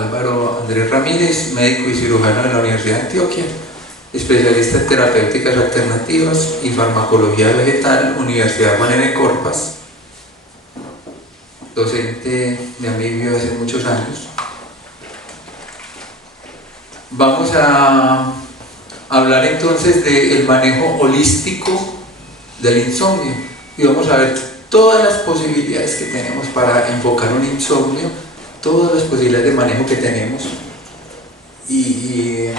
Álvaro Andrés Ramírez, médico y cirujano de la Universidad de Antioquia, especialista en terapéuticas alternativas y farmacología vegetal, Universidad Juan N. Corpas, docente de Amibio hace muchos años. Vamos a hablar entonces del manejo holístico del insomnio y vamos a ver todas las posibilidades que tenemos para enfocar un insomnio, todas las posibilidades de manejo que tenemos, y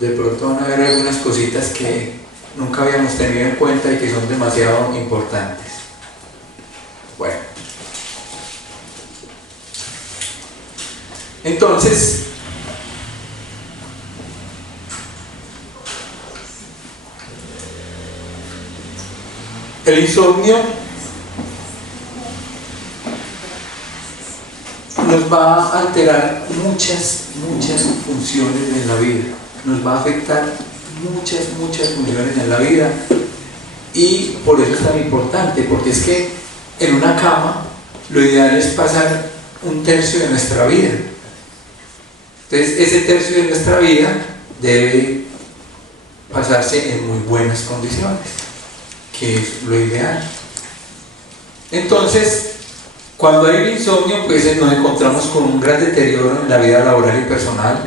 de pronto van a haber algunas cositas que nunca habíamos tenido en cuenta y que son demasiado importantes. Bueno, entonces el insomnio nos va a alterar muchas funciones en la vida, nos va a afectar muchas funciones en la vida, y por eso es tan importante, porque es que en una cama lo ideal es pasar un tercio de nuestra vida. Entonces ese tercio de nuestra vida debe pasarse en muy buenas condiciones, que es lo ideal. Entonces, cuando hay insomnio, pues nos encontramos con un gran deterioro en la vida laboral y personal,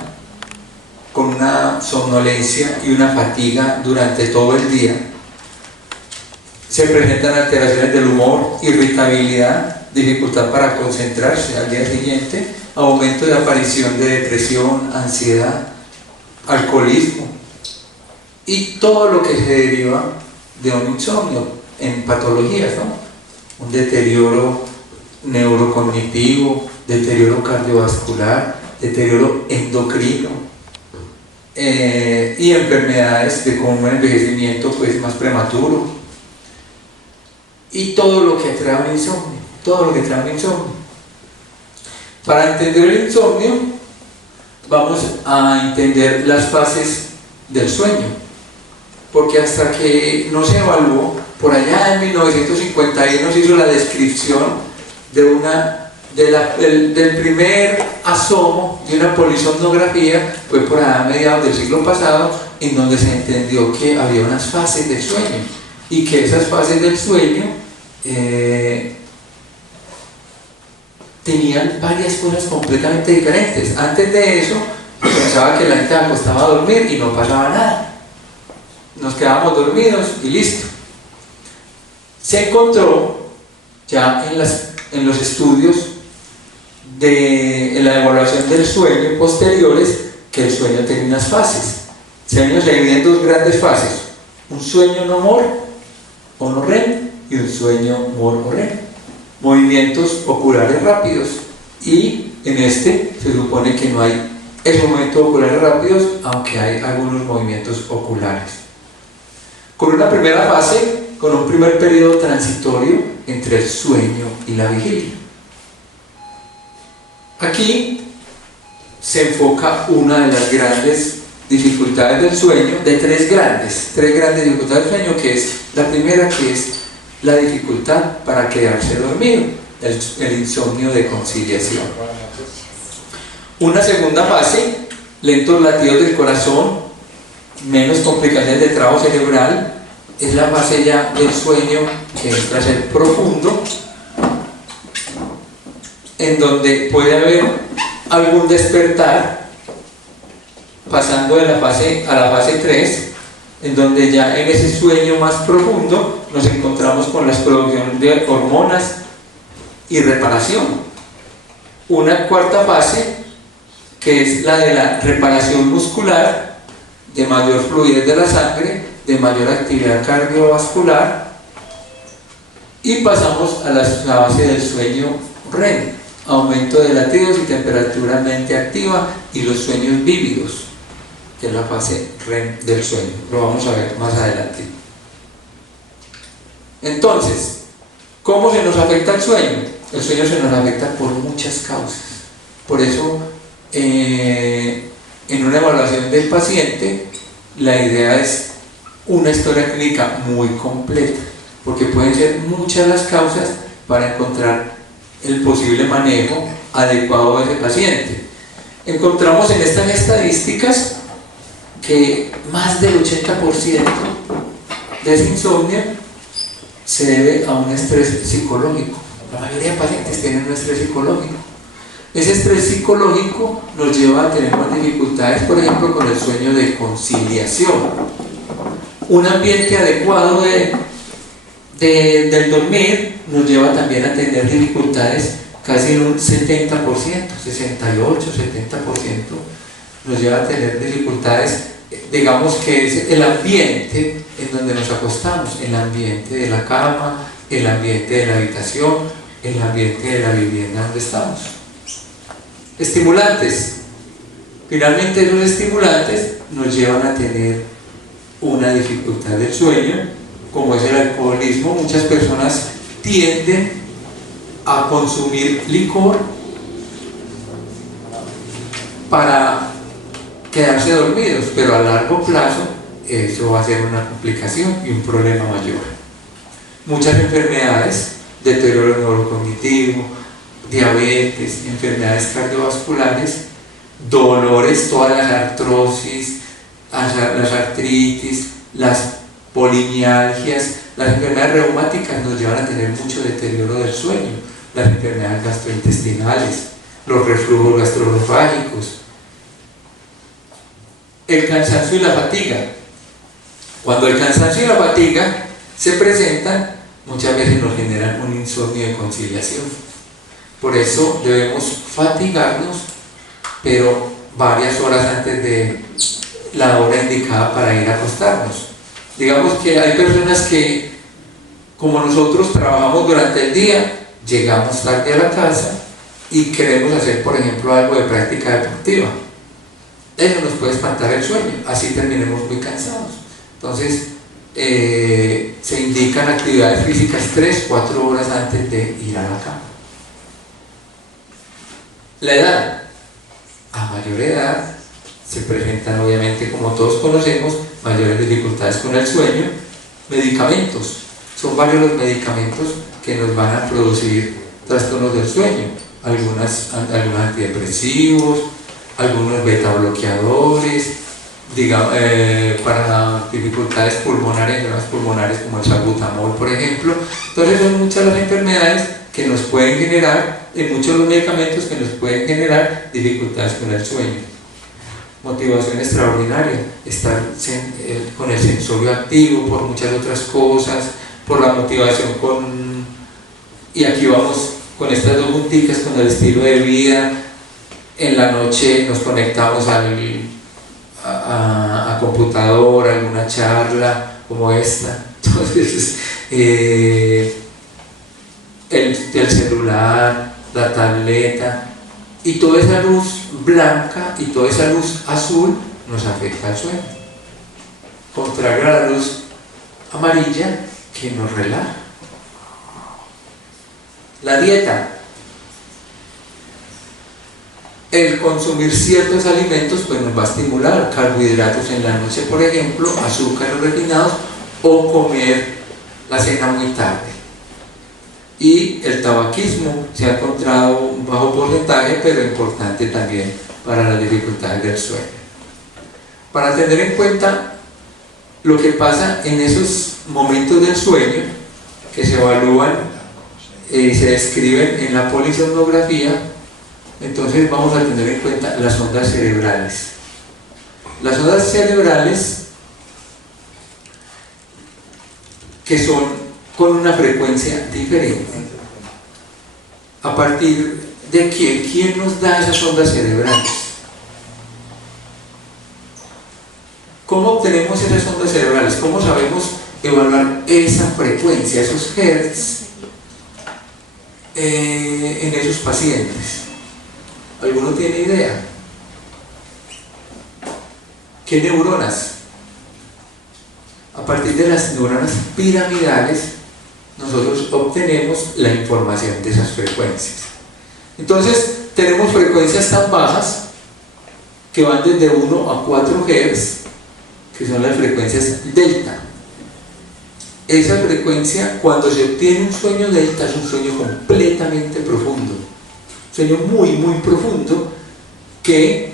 con una somnolencia y una fatiga durante todo el día. Se presentan alteraciones del humor, irritabilidad, dificultad para concentrarse al día siguiente, aumento de aparición de depresión, ansiedad, alcoholismo y todo lo que se deriva de un insomnio en patologías, ¿no? Un deterioro neurocognitivo, deterioro cardiovascular, deterioro endocrino, y enfermedades con un envejecimiento pues más prematuro, y todo lo que trae un insomnio, Para entender el insomnio vamos a entender las fases del sueño, porque hasta que no se evaluó, por allá en 1951 se hizo la descripción del primer asomo de una polisomnografía, fue por allá a mediados del siglo pasado, en donde se entendió que había unas fases del sueño, y que esas fases del sueño tenían varias cosas completamente diferentes. Antes de eso, pensaba que la gente acostaba a dormir y no pasaba nada, nos quedábamos dormidos y listo. Se encontró ya en los estudios en la evaluación del sueño posteriores que el sueño tiene unas fases. El sueño se divide en dos grandes fases: un sueño no mor o no REM y un sueño mor o REM, movimientos oculares rápidos, y en este se supone que no hay esos movimientos oculares rápidos, aunque hay algunos movimientos oculares, con una primera fase, con un primer periodo transitorio entre el sueño y la vigilia. Aquí se enfoca una de las grandes dificultades del sueño, de tres grandes dificultades del sueño, que es la primera, que es la dificultad para quedarse dormido, el insomnio de conciliación. Una segunda fase, lentos latidos del corazón, menos complicaciones de trabajo cerebral, es la fase ya del sueño que entra a ser profundo, en donde puede haber algún despertar, pasando de la fase a la fase 3, en donde ya en ese sueño más profundo nos encontramos con la producción de hormonas y reparación. Una cuarta fase, que es la de la reparación muscular, de mayor fluidez de la sangre, de mayor actividad cardiovascular, y pasamos a la fase del sueño REM, aumento de latidos y temperatura mente activa, y los sueños vívidos, que es la fase REM del sueño. Lo vamos a ver más adelante. Entonces, ¿cómo se nos afecta el sueño? El sueño se nos afecta por muchas causas. Por eso, en una evaluación del paciente, la idea es una historia clínica muy completa, porque pueden ser muchas las causas para encontrar el posible manejo adecuado de ese paciente. encontramos en estas estadísticas que más del 80% de ese insomnio se debe a un estrés psicológico. La mayoría de pacientes tienen un estrés psicológico. Ese estrés psicológico nos lleva a tener más dificultades, por ejemplo, con el sueño de conciliación. Un ambiente adecuado del dormir nos lleva también a tener dificultades casi en un 70%, 68, 70% nos lleva a tener dificultades, digamos que es el ambiente en donde nos acostamos, el ambiente de la cama, el ambiente de la habitación, el ambiente de la vivienda donde estamos. Estimulantes. Finalmente esos estimulantes nos llevan a tener una dificultad del sueño, como es el alcoholismo. Muchas personas tienden a consumir licor para quedarse dormidos, pero a largo plazo eso va a ser una complicación y un problema mayor. Muchas enfermedades, deterioro neurocognitivo, diabetes, enfermedades cardiovasculares, dolores, todas las artrosis, las artritis, las polimialgias, las enfermedades reumáticas nos llevan a tener mucho deterioro del sueño, las enfermedades gastrointestinales, los reflujos gastroesofágicos, el cansancio y la fatiga. Cuando el cansancio y la fatiga se presentan, muchas veces nos generan un insomnio de conciliación. Por eso debemos fatigarnos, pero varias horas antes de la hora indicada para ir a acostarnos. Digamos que hay personas que, como nosotros trabajamos durante el día, llegamos tarde a la casa y queremos hacer, por ejemplo, algo de práctica deportiva. Eso nos puede espantar el sueño, así terminemos muy cansados. Entonces, se indican actividades físicas 3-4 horas antes de ir a la cama. La edad. A mayor edad se presentan, obviamente, como todos conocemos, mayores dificultades con el sueño. Medicamentos. Son varios los medicamentos que nos van a producir trastornos del sueño. Algunos antidepresivos, algunos beta bloqueadores, digamos, para dificultades pulmonares, enfermedades pulmonares como el salbutamol, por ejemplo. Entonces son muchas las enfermedades que nos pueden generar, muchos los medicamentos que nos pueden generar dificultades con el sueño. Motivación extraordinaria, estar con el sensorio activo por muchas otras cosas, por la motivación y aquí vamos con estas dos punticas, con el estilo de vida. En la noche nos conectamos a computadora, alguna charla como esta. Entonces, el celular, la tableta, y toda esa luz blanca y toda esa luz azul nos afecta al sueño. Contrario a la luz amarilla que nos relaja. La dieta. El consumir ciertos alimentos pues nos va a estimular, carbohidratos en la noche, por ejemplo, azúcares refinados, o comer la cena muy tarde. Y el tabaquismo se ha encontrado un bajo porcentaje, pero importante también para las dificultades del sueño. Para tener en cuenta lo que pasa en esos momentos del sueño, que se evalúan y se describen en la polisomnografía, entonces vamos a tener en cuenta las ondas cerebrales. Las ondas cerebrales que son con una frecuencia diferente. ¿A partir de quién? ¿Quién nos da esas ondas cerebrales? ¿Cómo obtenemos esas ondas cerebrales? ¿Cómo sabemos evaluar esa frecuencia, esos hertz en esos pacientes? ¿Alguno tiene idea? ¿Qué neuronas? A partir de las neuronas piramidales nosotros obtenemos la información de esas frecuencias. Entonces tenemos frecuencias tan bajas que van desde 1 a 4 Hz, que son las frecuencias delta. Esa frecuencia, cuando se obtiene un sueño delta, es un sueño completamente profundo, un sueño muy muy profundo, que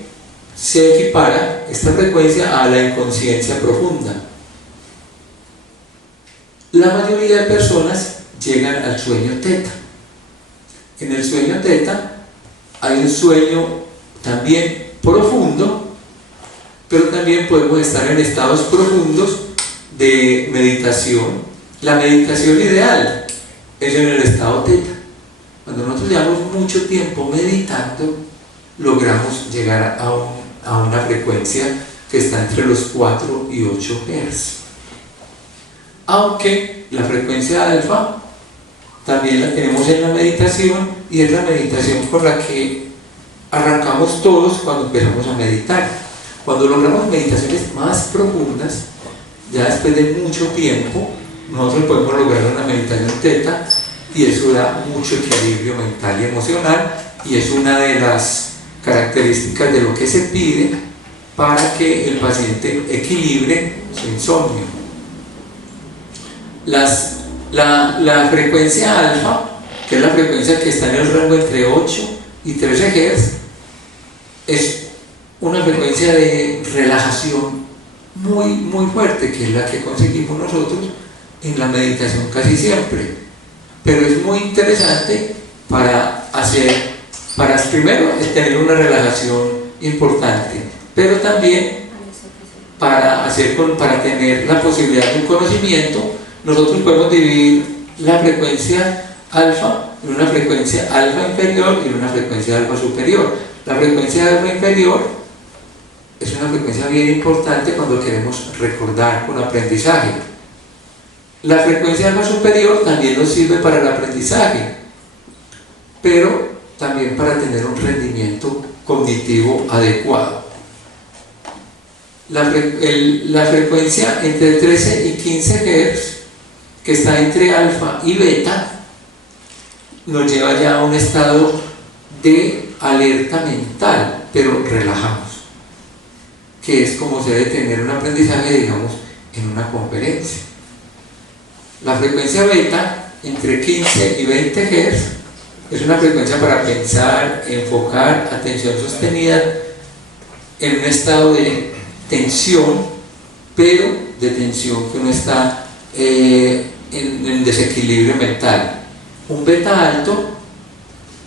se equipara esta frecuencia a la inconsciencia profunda. La mayoría de personas llegan al sueño teta. En el sueño teta hay un sueño también profundo, pero también podemos estar en estados profundos de meditación. La meditación ideal es en el estado teta. Cuando nosotros llevamos mucho tiempo meditando, logramos llegar a una frecuencia que está entre los 4 y 8 Hz. Aunque la frecuencia alfa también la tenemos en la meditación, y es la meditación por la que arrancamos todos cuando empezamos a meditar. Cuando logramos meditaciones más profundas, ya después de mucho tiempo, nosotros podemos lograr una meditación teta, y eso da mucho equilibrio mental y emocional, y es una de las características de lo que se pide para que el paciente equilibre su insomnio. La frecuencia alfa, que es la frecuencia que está en el rango entre 8 y 13 Hz, es una frecuencia de relajación muy fuerte, que es la que conseguimos nosotros en la meditación casi siempre. Pero es muy interesante para primero tener una relajación importante, pero también para tener la posibilidad de un conocimiento. Nosotros podemos dividir la frecuencia alfa en una frecuencia alfa inferior y una frecuencia alfa superior. La frecuencia alfa inferior es una frecuencia bien importante cuando queremos recordar con aprendizaje. La frecuencia alfa superior también nos sirve para el aprendizaje, pero también para tener un rendimiento cognitivo adecuado. La frecuencia entre 13 y 15 Hz, que está entre alfa y beta, nos lleva ya a un estado de alerta mental, pero relajamos, que es como se debe tener un aprendizaje, digamos, en una conferencia. La frecuencia beta, entre 15 y 20 Hz, es una frecuencia para pensar, enfocar, atención sostenida, en un estado de tensión, pero de tensión que uno está en desequilibrio mental. Un beta alto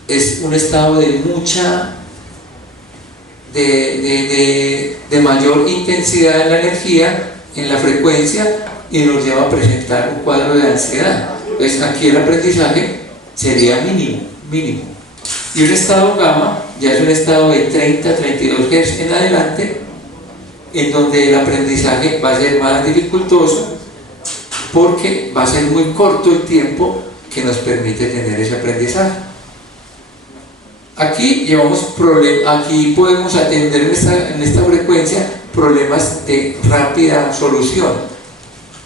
es un estado de mayor intensidad en la energía, en la frecuencia, y nos lleva a presentar un cuadro de ansiedad. Pues aquí el aprendizaje sería mínimo. Y un estado gamma ya es un estado de 30-32 Hz en adelante, en donde el aprendizaje va a ser más dificultoso, porque va a ser muy corto el tiempo que nos permite tener ese aprendizaje. Aquí podemos atender en esta frecuencia problemas de rápida solución,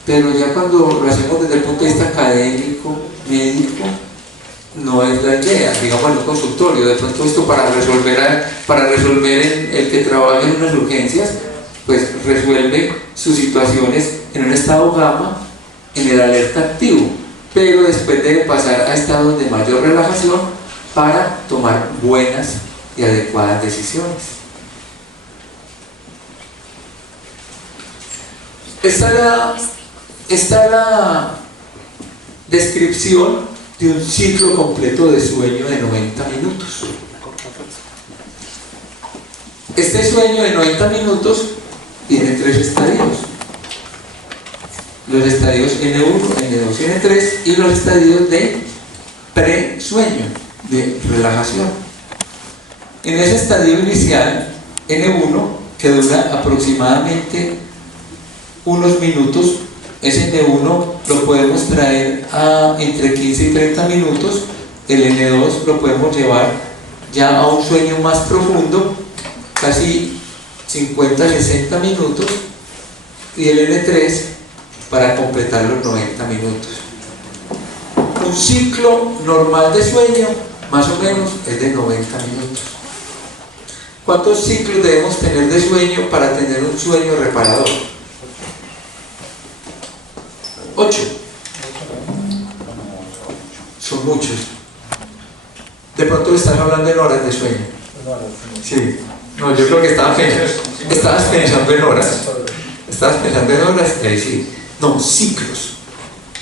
pero ya cuando lo hacemos desde el punto de vista académico, médico, no es la idea. Digamos en un consultorio, de pronto esto para resolver el que trabaja en unas urgencias, pues resuelve sus situaciones en un estado gamma, en el alerta activo, pero después debe pasar a estados de mayor relajación para tomar buenas y adecuadas decisiones. Esta es la descripción de un ciclo completo de sueño de 90 minutos. Este sueño de 90 minutos tiene 3 estadios: los estadios N1, N2 y N3, y los estadios de pre-sueño, de relajación. En ese estadio inicial, N1, que dura aproximadamente unos minutos, ese N1 lo podemos traer a entre 15 y 30 minutos. El N2 lo podemos llevar ya a un sueño más profundo, casi 50-60 minutos, y el N3 para completar los 90 minutos. Un ciclo normal de sueño, más o menos, es de 90 minutos. ¿Cuántos ciclos debemos tener de sueño para tener un sueño reparador? 8. Son muchos. De pronto están hablando en horas de sueño. Sí. No, yo creo que estabas pensando en horas. Estabas pensando en horas, ahí sí. No, ciclos.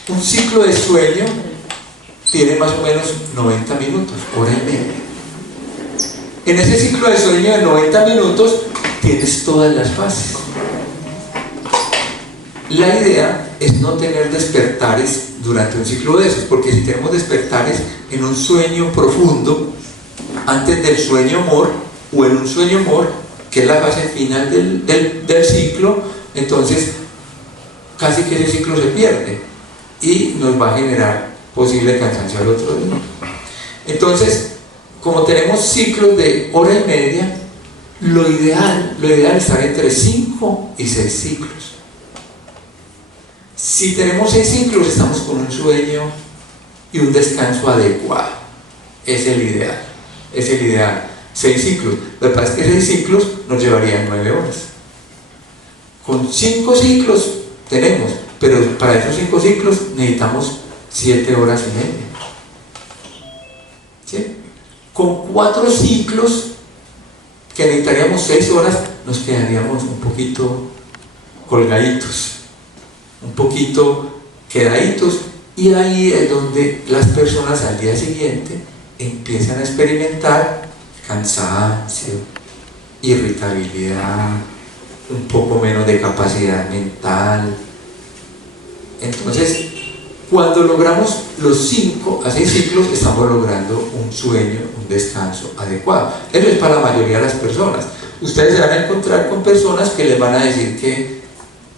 Un ciclo de sueño tiene más o menos 90 minutos, hora y media. En ese ciclo de sueño de 90 minutos tienes todas las fases. La idea es no tener despertares durante un ciclo de esos, porque si tenemos despertares en un sueño profundo, antes del sueño amor, o en un sueño amor, que es la fase final del ciclo, entonces casi que ese ciclo se pierde y nos va a generar posible cansancio al otro día. Entonces, como tenemos ciclos de hora y media, lo ideal es estar entre 5 y 6 ciclos. Si tenemos 6 ciclos, estamos con un sueño y un descanso adecuado. Es el ideal. Es el ideal. 6 ciclos. Lo que pasa es que 6 ciclos nos llevarían 9 horas. Con 5 ciclos tenemos, pero para esos 5 ciclos necesitamos 7 horas y media. ¿Sí? Con 4 ciclos, que necesitaríamos 6 horas, nos quedaríamos un poquito colgaditos, un poquito quedaditos, y ahí es donde las personas al día siguiente empiezan a experimentar cansancio, irritabilidad, un poco menos de capacidad mental. Entonces, cuando logramos los 5 a 6 ciclos, estamos logrando un sueño, un descanso adecuado. Eso es para la mayoría de las personas. Ustedes se van a encontrar con personas que les van a decir que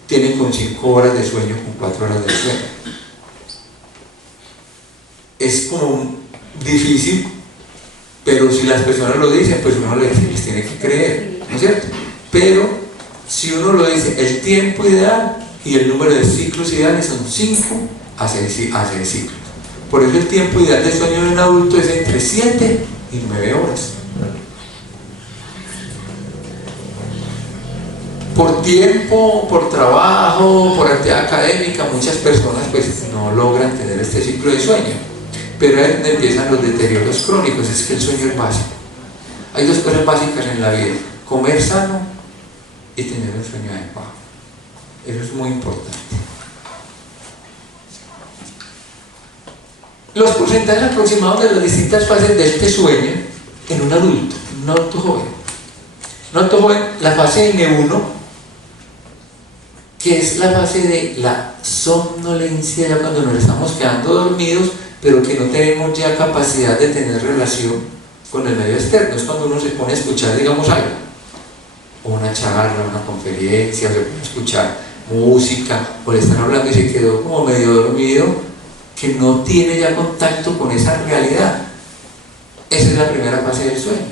tienen con 5 horas de sueño, con 4 horas de sueño. Es como difícil, pero si las personas lo dicen, pues uno les tiene que creer, ¿no es cierto? Pero si uno lo dice, el tiempo ideal y el número de ciclos ideales son 5 a 6 ciclos. Por eso el tiempo ideal de sueño de un adulto es entre 7 y 9 horas. Por tiempo, por trabajo, por actividad académica, muchas personas pues no logran tener este ciclo de sueño. Pero es donde empiezan los deterioros crónicos. Es que el sueño es básico. Hay 2 cosas básicas en la vida: comer sano y tener un sueño adecuado. Eso es muy importante. Los porcentajes aproximados de las distintas fases de este sueño en un adulto joven. Un adulto joven, la fase N1, que es la fase de la somnolencia, ya cuando nos estamos quedando dormidos, pero que no tenemos ya capacidad de tener relación con el medio externo. Es cuando uno se pone a escuchar, digamos, algo, o una charla, una conferencia, o se pone a escuchar música, o le están hablando y se quedó como medio dormido, que no tiene ya contacto con esa realidad. Esa es la primera fase del sueño.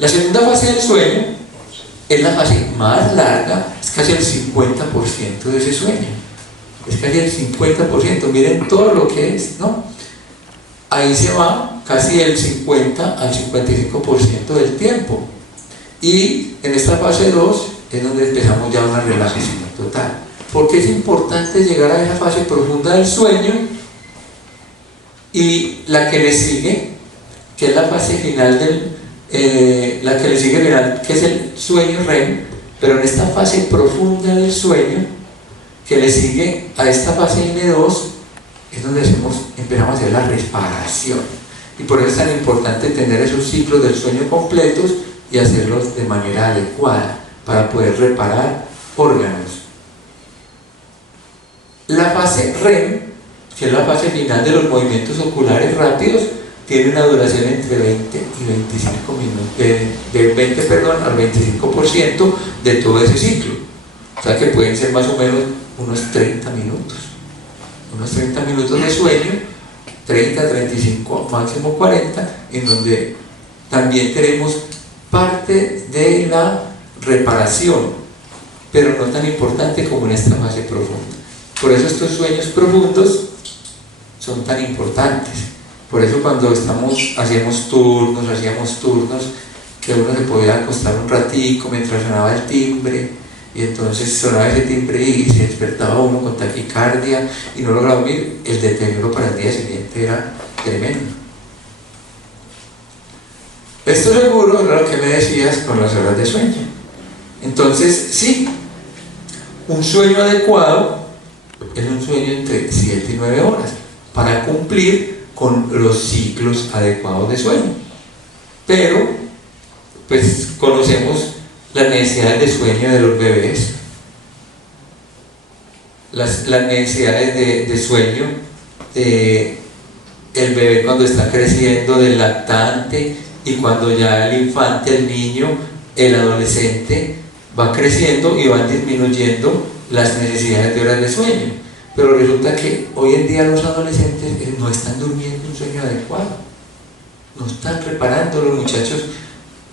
La segunda fase del sueño es la fase más larga, es casi el 50% de ese sueño. Es casi el 50%, miren todo lo que es, ¿no? Ahí se va casi el 50 al 55% del tiempo. Y en esta fase 2 es donde empezamos ya una relajación total. Porque es importante llegar a esa fase profunda del sueño, y la que le sigue, que es la fase final la que le sigue final, que es el sueño REM, pero en esta fase profunda del sueño, que le sigue a esta fase N2, es donde empezamos a hacer la reparación. Y por eso es tan importante tener esos ciclos del sueño completos y hacerlos de manera adecuada para poder reparar órganos. La fase REM, que es la fase final de los movimientos oculares rápidos, tiene una duración entre 20 y 25 minutos, de 20 al 25% de todo ese ciclo. O sea que pueden ser más o menos unos 30 minutos. Unos 30 minutos de sueño, 30, 35, máximo 40, en donde también tenemos parte de la reparación, pero no tan importante como en esta fase profunda. Por eso estos sueños profundos son tan importantes. Por eso cuando hacíamos turnos, que uno se podía acostar un ratico mientras sonaba el timbre, y entonces sonaba ese timbre y se despertaba uno con taquicardia y no lograba dormir, el deterioro para el día siguiente era tremendo. Esto seguro era lo que me parecidas con las horas de sueño. Entonces, sí, un sueño adecuado es un sueño entre 7 y 9 horas para cumplir con los ciclos adecuados de sueño. Pero, pues conocemos las necesidades de sueño de los bebés, las necesidades de sueño de el bebé cuando está creciendo, del lactante, y cuando ya el infante, el niño, el adolescente va creciendo y van disminuyendo las necesidades de horas de sueño. Pero resulta que hoy en día los adolescentes no están durmiendo un sueño adecuado, no están preparando los muchachos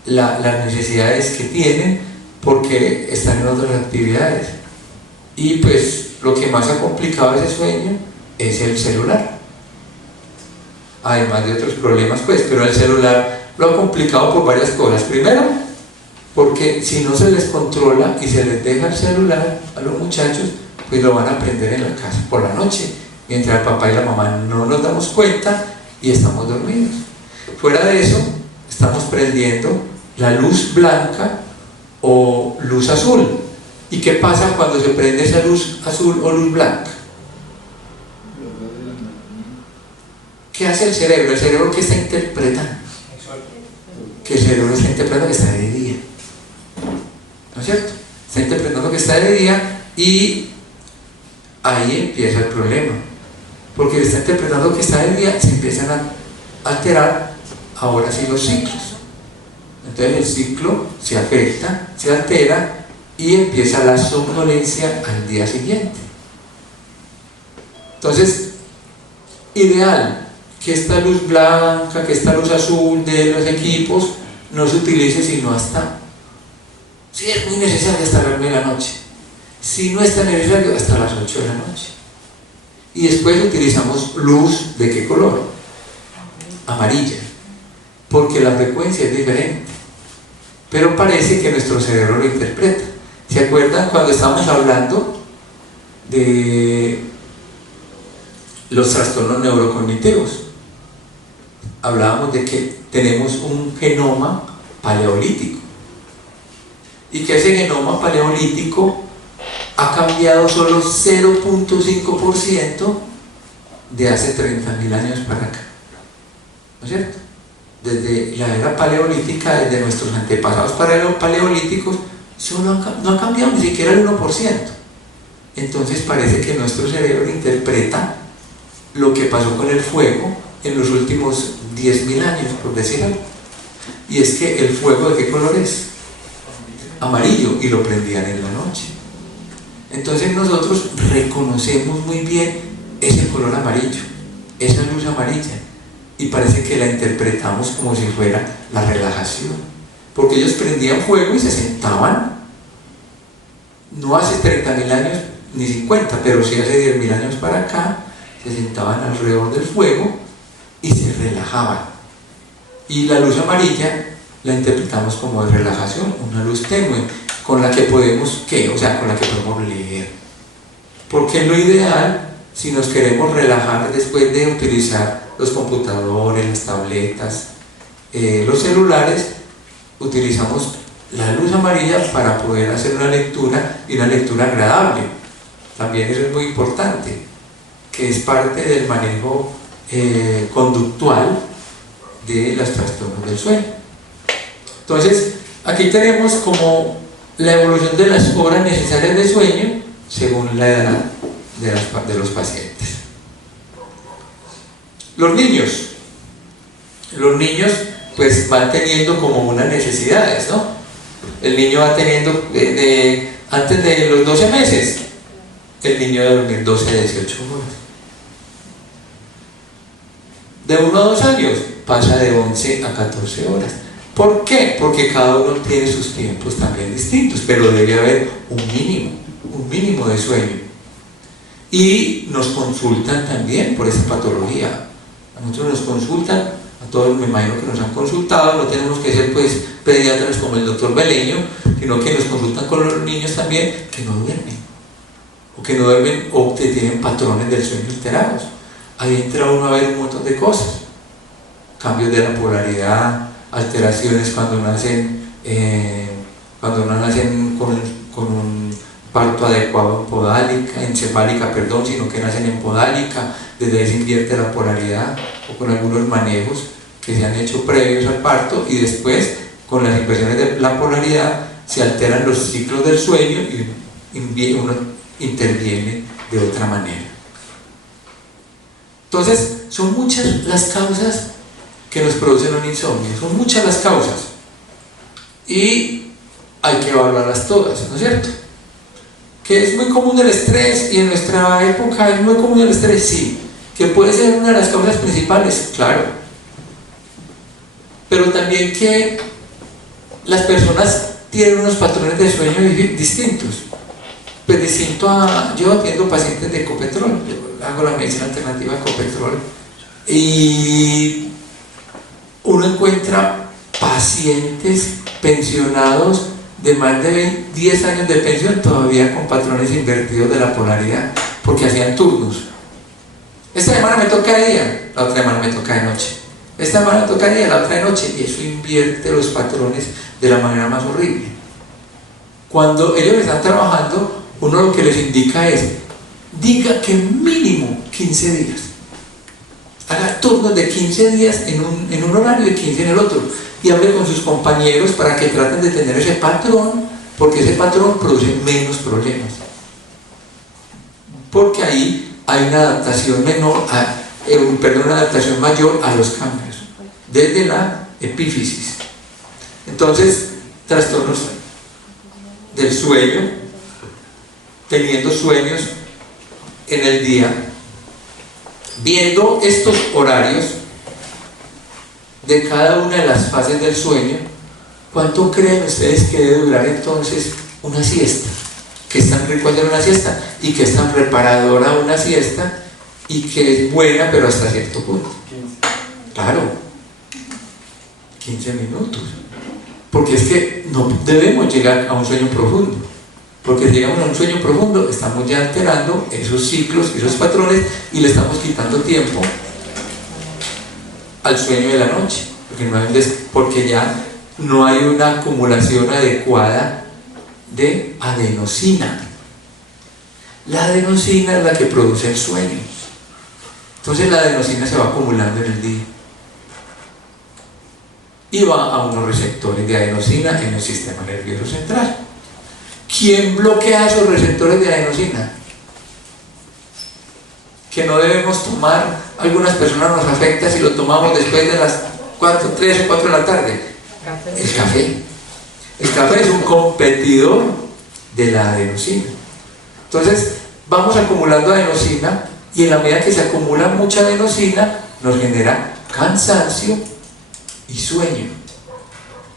las necesidades que tienen porque están en otras actividades. Y pues lo que más ha complicado ese sueño es el celular, además de otros problemas, pues, pero el celular lo ha complicado por varias cosas. Primero, porque si no se les controla y se les deja el celular a los muchachos, pues lo van a aprender en la casa por la noche, mientras el papá y la mamá no nos damos cuenta y estamos dormidos. Fuera de eso, estamos prendiendo la luz blanca o luz azul. ¿Y qué pasa cuando se prende esa luz azul o luz blanca? ¿Qué hace el cerebro? El cerebro, ¿qué está interpretando? Que el cerebro está interpretando que está de día, ¿no es cierto? Está interpretando que está de día, y ahí empieza el problema, porque está interpretando que está de día, se empiezan a alterar ahora sí los ciclos. Entonces el ciclo se afecta, se altera, y empieza la somnolencia al día siguiente. Entonces, ideal que esta luz blanca, que esta luz azul de los equipos no se utilice sino hasta, si es muy necesario, hasta las 9 de la noche, si no es tan necesario, hasta las 8 de la noche. Y después utilizamos luz, ¿de qué color? Amarilla, porque la frecuencia es diferente, pero parece que nuestro cerebro lo interpreta. ¿Se acuerdan cuando estábamos hablando de los trastornos neurocognitivos? Hablábamos de que tenemos un genoma paleolítico, y que ese genoma paleolítico ha cambiado solo 0.5% de hace 30.000 años para acá, ¿no es cierto? Desde la era paleolítica, desde nuestros antepasados paleolíticos, no ha cambiado ni siquiera el 1%. Entonces parece que nuestro cerebro interpreta lo que pasó con el fuego en los últimos 10.000 años, por decir algo. Y es que el fuego, ¿de qué color es? Amarillo, y lo prendían en la noche. Entonces nosotros reconocemos muy bien ese color amarillo, esa luz amarilla, y parece que la interpretamos como si fuera la relajación, porque ellos prendían fuego y se sentaban, no hace 30.000 años ni 50, pero sí hace 10.000 años para acá, se sentaban alrededor del fuego y se relajaban. Y la luz amarilla la interpretamos como de relajación, una luz tenue, con la que podemos, ¿qué? O sea, con la que podemos leer. Porque es lo ideal si nos queremos relajar después de utilizar los computadores, las tabletas, los celulares, utilizamos la luz amarilla para poder hacer una lectura, y una lectura agradable. También eso es muy importante, que es parte del manejo conductual de los trastornos del sueño. Entonces, aquí tenemos como la evolución de las horas necesarias de sueño según la edad de los pacientes. Los niños pues van teniendo como unas necesidades, ¿no? El niño va teniendo, antes de los 12 meses, el niño debe dormir 12 a 18 horas. De 1 a 2 años pasa de 11 a 14 horas. ¿Por qué? Porque cada uno tiene sus tiempos también distintos, pero debe haber un mínimo de sueño. Y nos consultan también por esa patología. A nosotros nos consultan, a todos me imagino que nos han consultado, no tenemos que ser pues pediatras como el doctor Beleño, sino que nos consultan con los niños también que no duermen, o que tienen patrones del sueño alterados. Ahí entra uno a ver un montón de cosas, cambios de la polaridad, alteraciones cuando nacen cuando no nacen con un parto adecuado encefálica, sino que nacen en podálica, desde ahí se invierte la polaridad, o con algunos manejos que se han hecho previos al parto, y después con las inversiones de la polaridad se alteran los ciclos del sueño y uno interviene de otra manera. Entonces, son muchas las causas que nos producen un insomnio, son muchas las causas, y hay que evaluarlas todas, ¿no es cierto? Que es muy común el estrés, y en nuestra época es muy común el estrés, sí. Que puede ser una de las causas principales, claro. Pero también que las personas tienen unos patrones de sueño distintos. Pues distinto a... Yo atiendo pacientes de Ecopetrol, yo hago la medicina alternativa de Ecopetrol, y uno encuentra pacientes pensionados de más de 10 años de pensión todavía con patrones invertidos de la polaridad, porque hacían turnos. Esta semana me toca de día, la otra semana me toca de noche. Esta semana me toca de día, la otra de noche, y eso invierte los patrones de la manera más horrible. Cuando ellos están trabajando, uno lo que les indica es: diga que mínimo 15 días. Haga turnos de 15 días en un horario y 15 en el otro, y hable con sus compañeros para que traten de tener ese patrón, porque ese patrón produce menos problemas, porque ahí hay una adaptación una adaptación mayor a los cambios desde la epífisis. Entonces, trastornos del sueño, teniendo sueños en el día, viendo estos horarios de cada una de las fases del sueño, ¿cuánto creen ustedes que debe durar entonces una siesta? Que es tan rico hacer una siesta, y que es tan reparadora una siesta, y que es buena pero hasta cierto punto. 15. Claro, 15 minutos. Porque es que no debemos llegar a un sueño profundo, porque si llegamos a un sueño profundo estamos ya alterando esos ciclos, esos patrones, y le estamos quitando tiempo al sueño de la noche, porque ya no hay una acumulación adecuada de adenosina. La adenosina es la que produce el sueño. Entonces la adenosina se va acumulando en el día y va a unos receptores de adenosina en el sistema nervioso central. ¿Quién bloquea esos receptores de adenosina? Que no debemos tomar, algunas personas nos afecta si lo tomamos después de las 3 o 4 de la tarde. El café. El café es un competidor de la adenosina. Entonces vamos acumulando adenosina, y en la medida que se acumula mucha adenosina nos genera cansancio y sueño.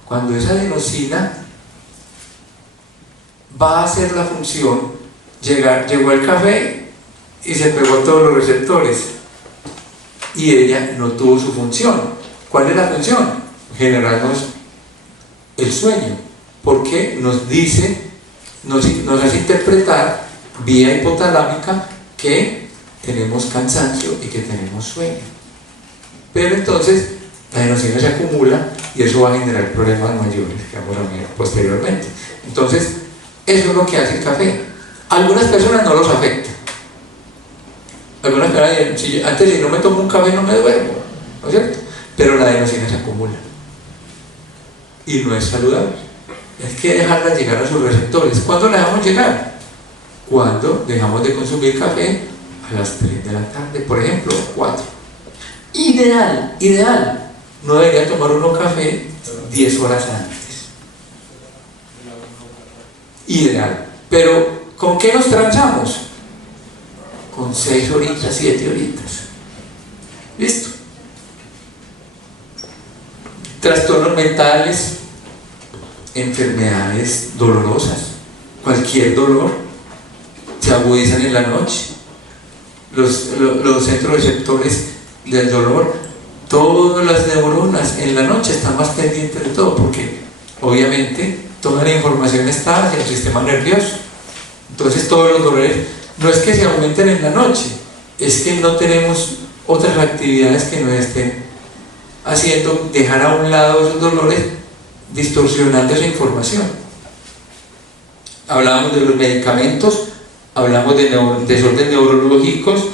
Cuando esa adenosina va a hacer la función, llegó el café y se pegó a todos los receptores, y ella no tuvo su función. ¿Cuál es la función? Generarnos el sueño, porque nos dice, nos hace interpretar vía hipotalámica que tenemos cansancio y que tenemos sueño. Pero entonces la adenosina se acumula, y eso va a generar problemas mayores que vamos a ver posteriormente. Entonces, eso es lo que hace el café. A algunas personas no los afecta. Algunas personas dicen: antes, si no me tomo un café no me duermo, ¿no es cierto? Pero la adenosina se acumula y no es saludable. Hay que dejarla llegar a sus receptores. ¿Cuándo la dejamos llegar? Cuando dejamos de consumir café a las 3 de la tarde, por ejemplo, 4. Ideal, no debería tomar uno café 10 horas antes. Ideal. Pero ¿con qué nos transamos? Con 6 horitas, 7 horitas. ¿Listo? Trastornos mentales, enfermedades dolorosas, cualquier dolor, se agudizan en la noche. Los centros receptores del dolor, todas las neuronas en la noche están más pendientes de todo, porque obviamente toda la información está hacia el sistema nervioso. Entonces todos los dolores no es que se aumenten en la noche, es que no tenemos otras actividades que nos estén haciendo dejar a un lado esos dolores distorsionando esa información. Hablamos de los medicamentos, hablamos de desórdenes neurológicos,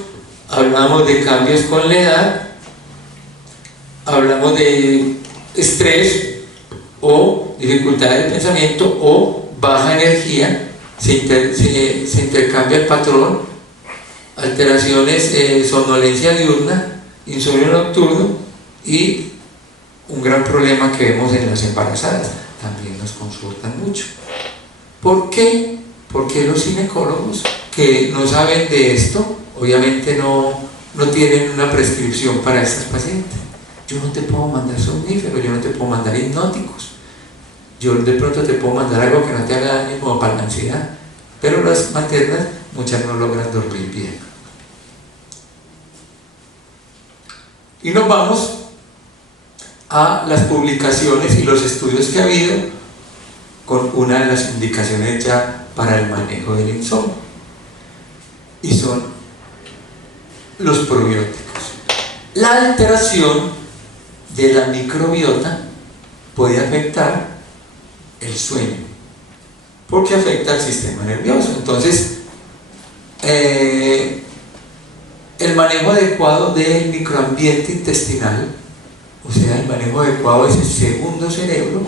hablamos de cambios con la edad, hablamos de estrés o dificultades de pensamiento o baja energía, se intercambia el patrón, alteraciones, somnolencia diurna, insomnio nocturno y un gran problema que vemos en las embarazadas, también nos consultan mucho. ¿Por qué? Porque los ginecólogos que no saben de esto, obviamente no tienen una prescripción para estas pacientes. Yo no te puedo mandar somníferos, yo no te puedo mandar hipnóticos, yo de pronto te puedo mandar algo que no te haga daño como para la ansiedad, pero las maternas muchas no logran dormir bien. Y nos vamos a las publicaciones y los estudios que ha habido con una de las indicaciones ya para el manejo del insomnio, y son los probióticos. La alteración de la microbiota puede afectar el sueño porque afecta al sistema nervioso. Entonces el manejo adecuado del microambiente intestinal, o sea, el manejo adecuado de ese segundo cerebro,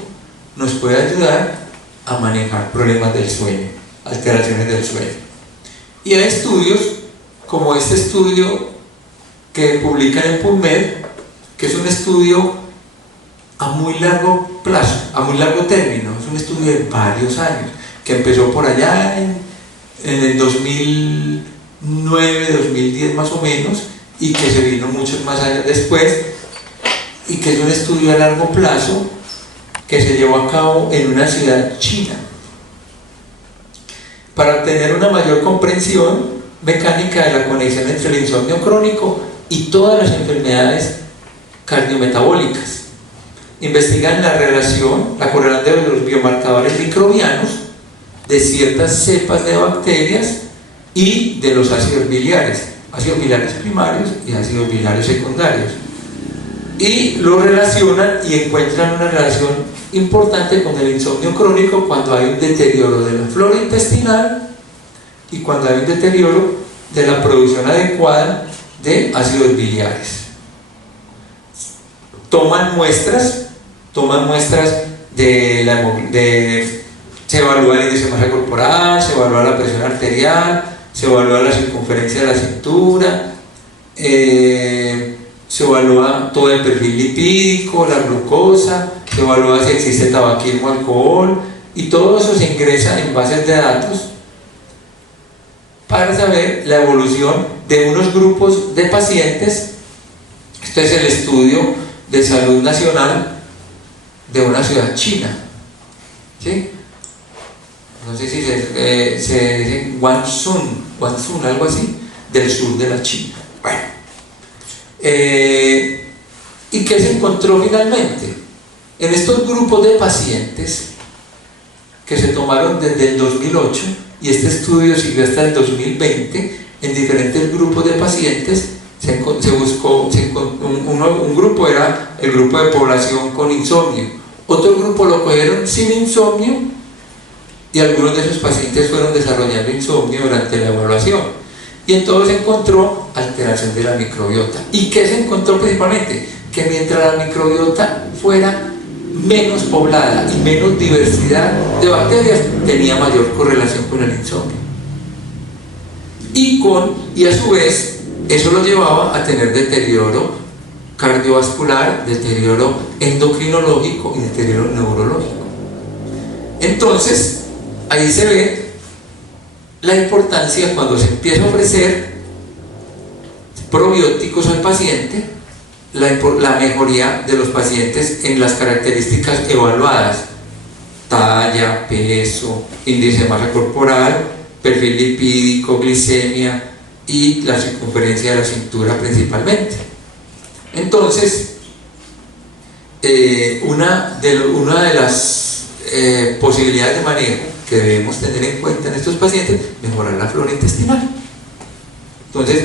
nos puede ayudar a manejar problemas del sueño, alteraciones del sueño. Y hay estudios como este estudio que publican en PubMed, que es un estudio a muy largo plazo, a muy largo término, es un estudio de varios años, que empezó por allá en el 2009, 2010 más o menos, y que se vino muchos más años después, y que es un estudio a largo plazo que se llevó a cabo en una ciudad china para obtener una mayor comprensión mecánica de la conexión entre el insomnio crónico y todas las enfermedades cardiometabólicas. Investigan la correlación de los biomarcadores microbianos de ciertas cepas de bacterias y de los ácidos biliares primarios y ácidos biliares secundarios, y lo relacionan y encuentran una relación importante con el insomnio crónico cuando hay un deterioro de la flora intestinal y cuando hay un deterioro de la producción adecuada de ácidos biliares. Toman muestras se evalúa el índice de masa corporal, se evalúa la presión arterial, se evalúa la circunferencia de la cintura, se evalúa todo el perfil lipídico, la glucosa, se evalúa si existe tabaquismo, alcohol, y todo eso se ingresa en bases de datos para saber la evolución de unos grupos de pacientes. Este es el estudio de salud nacional de una ciudad china, ¿sí? No sé si se dice Guangzhou, algo así, del sur de la China. Bueno, ¿y qué se encontró finalmente? En estos grupos de pacientes que se tomaron desde el 2008, y este estudio siguió hasta el 2020, en diferentes grupos de pacientes se buscó un grupo era el grupo de población con insomnio, otro grupo lo cogieron sin insomnio, y algunos de esos pacientes fueron desarrollando insomnio durante la evaluación, y entonces se encontró alteración de la microbiota. ¿Y qué se encontró principalmente? Que mientras la microbiota fuera menos poblada y menos diversidad de bacterias, tenía mayor correlación con el insomnio, y a su vez eso lo llevaba a tener deterioro cardiovascular, deterioro endocrinológico y deterioro neurológico. Entonces ahí se ve la importancia cuando se empieza a ofrecer probióticos al paciente, la mejoría de los pacientes en las características evaluadas: talla, peso, índice de masa corporal, perfil lipídico, glicemia y la circunferencia de la cintura principalmente. Entonces una de las posibilidades de manejo que debemos tener en cuenta en estos pacientes: mejorar la flora intestinal. Entonces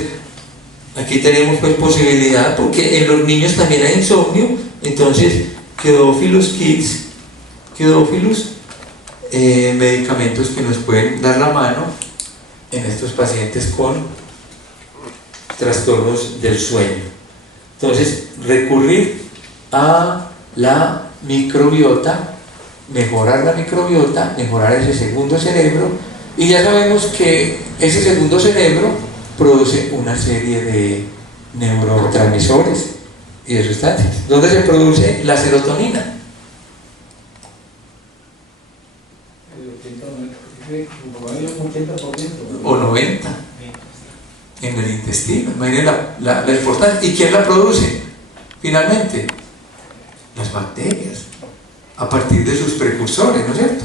aquí tenemos pues posibilidad, porque en los niños también hay insomnio. Entonces Theophilus Kids Quedófilos, medicamentos que nos pueden dar la mano en estos pacientes con trastornos del sueño. Entonces, recurrir a la microbiota, mejorar la microbiota, mejorar ese segundo cerebro, y ya sabemos que ese segundo cerebro produce una serie de neurotransmisores y de sustancias. ¿Dónde se produce la serotonina? O 90% en el intestino. Imaginen la importancia. ¿Y quién la produce? Finalmente, las bacterias, a partir de sus precursores, ¿no es cierto?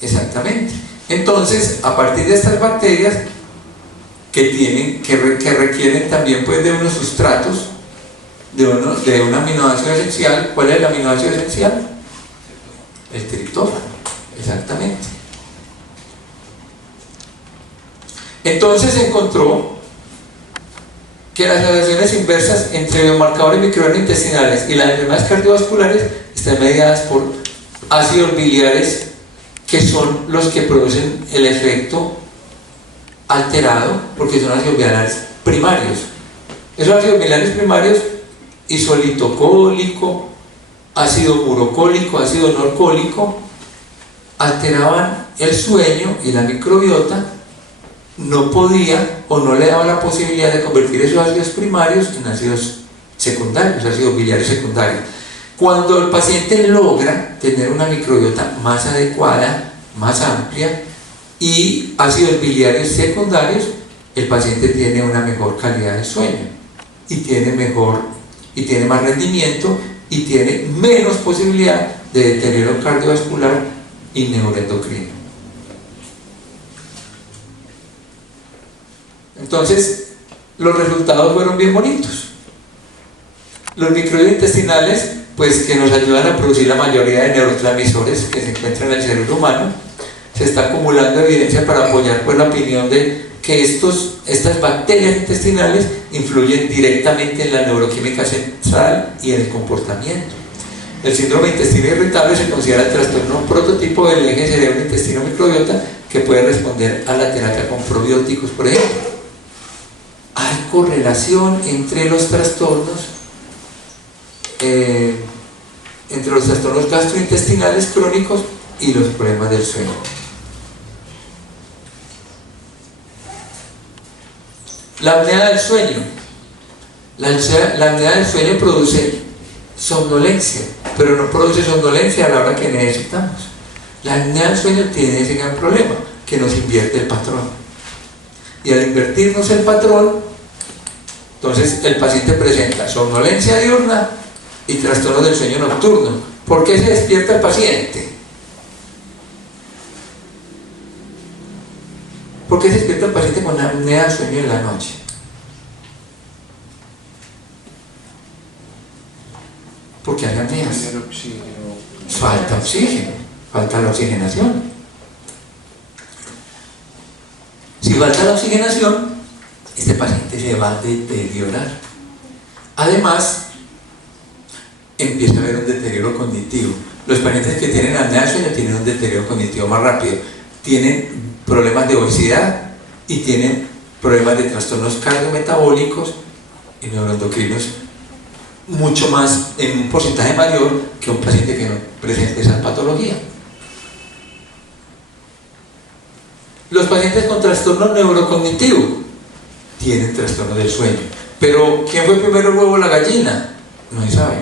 Exactamente. Entonces, a partir de estas bacterias que requieren también pues de unos sustratos, de un aminoácido esencial. ¿Cuál es el aminoácido esencial? El triptófano, exactamente. Entonces se encontró que las relaciones inversas entre biomarcadores microbianos intestinales y las enfermedades cardiovasculares están mediadas por ácidos biliares, que son los que producen el efecto alterado, porque son ácidos biliares primarios. Esos ácidos biliares primarios, isolitocólico, ácido urocólico, ácido norcólico, alteraban el sueño, y la microbiota no podía o no le daba la posibilidad de convertir esos ácidos primarios en ácidos secundarios, ácidos biliares secundarios. Cuando el paciente logra tener una microbiota más adecuada, más amplia, y ácidos biliares secundarios, el paciente tiene una mejor calidad de sueño y tiene más rendimiento y tiene menos posibilidad de deterioro cardiovascular y neuroendocrino. Entonces, los resultados fueron bien bonitos. Los microbios intestinales, pues, que nos ayudan a producir la mayoría de neurotransmisores que se encuentran en el cerebro humano, se está acumulando evidencia para apoyar pues la opinión de que estas bacterias intestinales influyen directamente en la neuroquímica central y en el comportamiento. El síndrome de intestino irritable se considera el trastorno prototipo del eje cerebro-intestino-microbiota que puede responder a la terapia con probióticos, por ejemplo. Hay correlación entre los trastornos gastrointestinales crónicos y los problemas del sueño. La apnea del sueño. La apnea del sueño produce somnolencia, pero no produce somnolencia a la hora que necesitamos. La apnea del sueño tiene ese gran problema, que nos invierte el patrón. Y al invertirnos el patrón, entonces el paciente presenta somnolencia diurna y trastorno del sueño nocturno. ¿Por qué se despierta el paciente? ¿Por qué se despierta el paciente con apnea del sueño en la noche? Porque hay apneas. Falta oxígeno, falta la oxigenación. Si falta la oxigenación, este paciente se va a deteriorar. Además, empieza a haber un deterioro cognitivo. Los pacientes que tienen apnea del sueño tienen un deterioro cognitivo más rápido, tienen problemas de obesidad y tienen problemas de trastornos cardiometabólicos y neuroendocrinos mucho más, en un porcentaje mayor que un paciente que no presente esa patología. Los pacientes con trastorno neurocognitivo tienen trastorno del sueño. Pero ¿quién fue primero, el huevo o la gallina? No se sabe.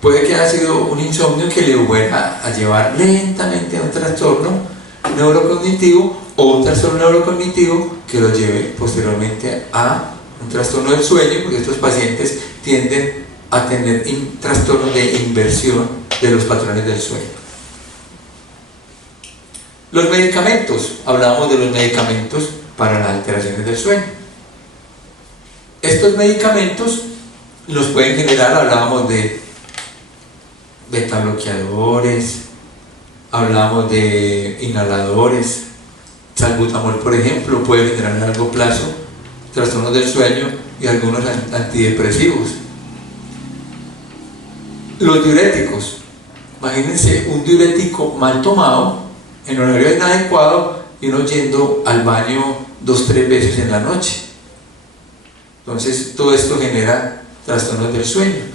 Puede que haya sido un insomnio que le fuera a llevar lentamente a un trastorno neurocognitivo, o un trastorno neurocognitivo que lo lleve posteriormente a un trastorno del sueño, porque estos pacientes tienden a tener trastornos de inversión de los patrones del sueño. Los medicamentos, hablábamos de los medicamentos para las alteraciones del sueño. Estos medicamentos los pueden generar, hablábamos de betabloqueadores, hablábamos de inhaladores. Salbutamol, por ejemplo, puede generar a largo plazo trastornos del sueño, y algunos antidepresivos. Los diuréticos. Imagínense un diurético mal tomado, en horario inadecuado, y uno yendo al baño 2-3 veces en la noche. Entonces todo esto genera trastornos del sueño.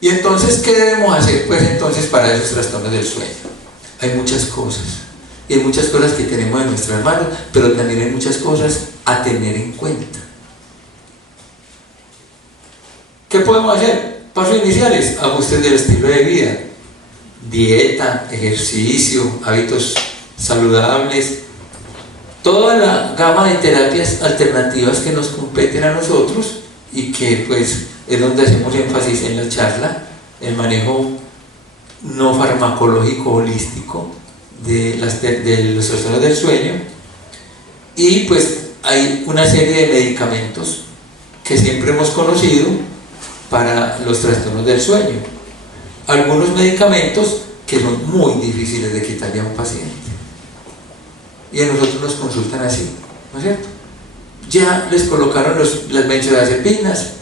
Y entonces, ¿qué debemos hacer? Pues entonces para esos trastornos del sueño hay muchas cosas. Y hay muchas cosas que tenemos en nuestras manos, pero también hay muchas cosas a tener en cuenta. ¿Qué podemos hacer? Pasos iniciales: ajustes del estilo de vida, dieta, ejercicio, hábitos saludables, toda la gama de terapias alternativas que nos competen a nosotros y que pues es donde hacemos énfasis en la charla, el manejo no farmacológico holístico de los trastornos del sueño. Y pues hay una serie de medicamentos que siempre hemos conocido para los trastornos del sueño. Algunos medicamentos que son muy difíciles de quitarle a un paciente. Y a nosotros nos consultan así, ¿no es cierto? Ya les colocaron las benzodiazepinas,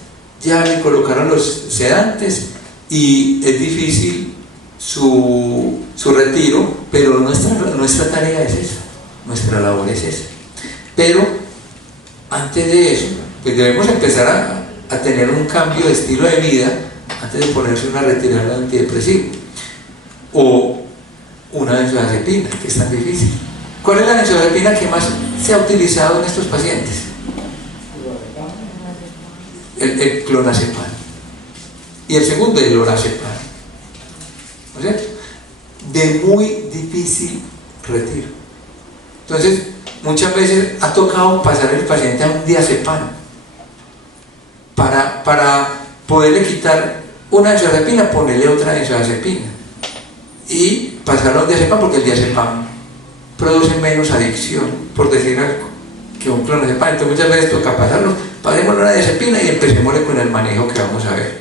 ya le colocaron los sedantes y es difícil su retiro, pero nuestra tarea es esa, nuestra labor es esa. Pero antes de eso, pues debemos empezar a tener un cambio de estilo de vida antes de ponerse una retirada antidepresivo o una benzodiazepina, que es tan difícil. ¿Cuál es la benzodiazepina que más se ha utilizado en estos pacientes? El clonazepam. Y el segundo, el lorazepam. ¿No es cierto? De muy difícil retiro. Entonces, muchas veces ha tocado pasar el paciente a un diazepam para poderle quitar una benzodiazepina, ponerle otra benzodiazepina y pasarlo a un diazepam, porque el diazepam produce menos adicción, por decir algo, que un clonazepam. Entonces muchas veces toca pasarlo, pasemos una diazepina y empecemos con el manejo que vamos a ver.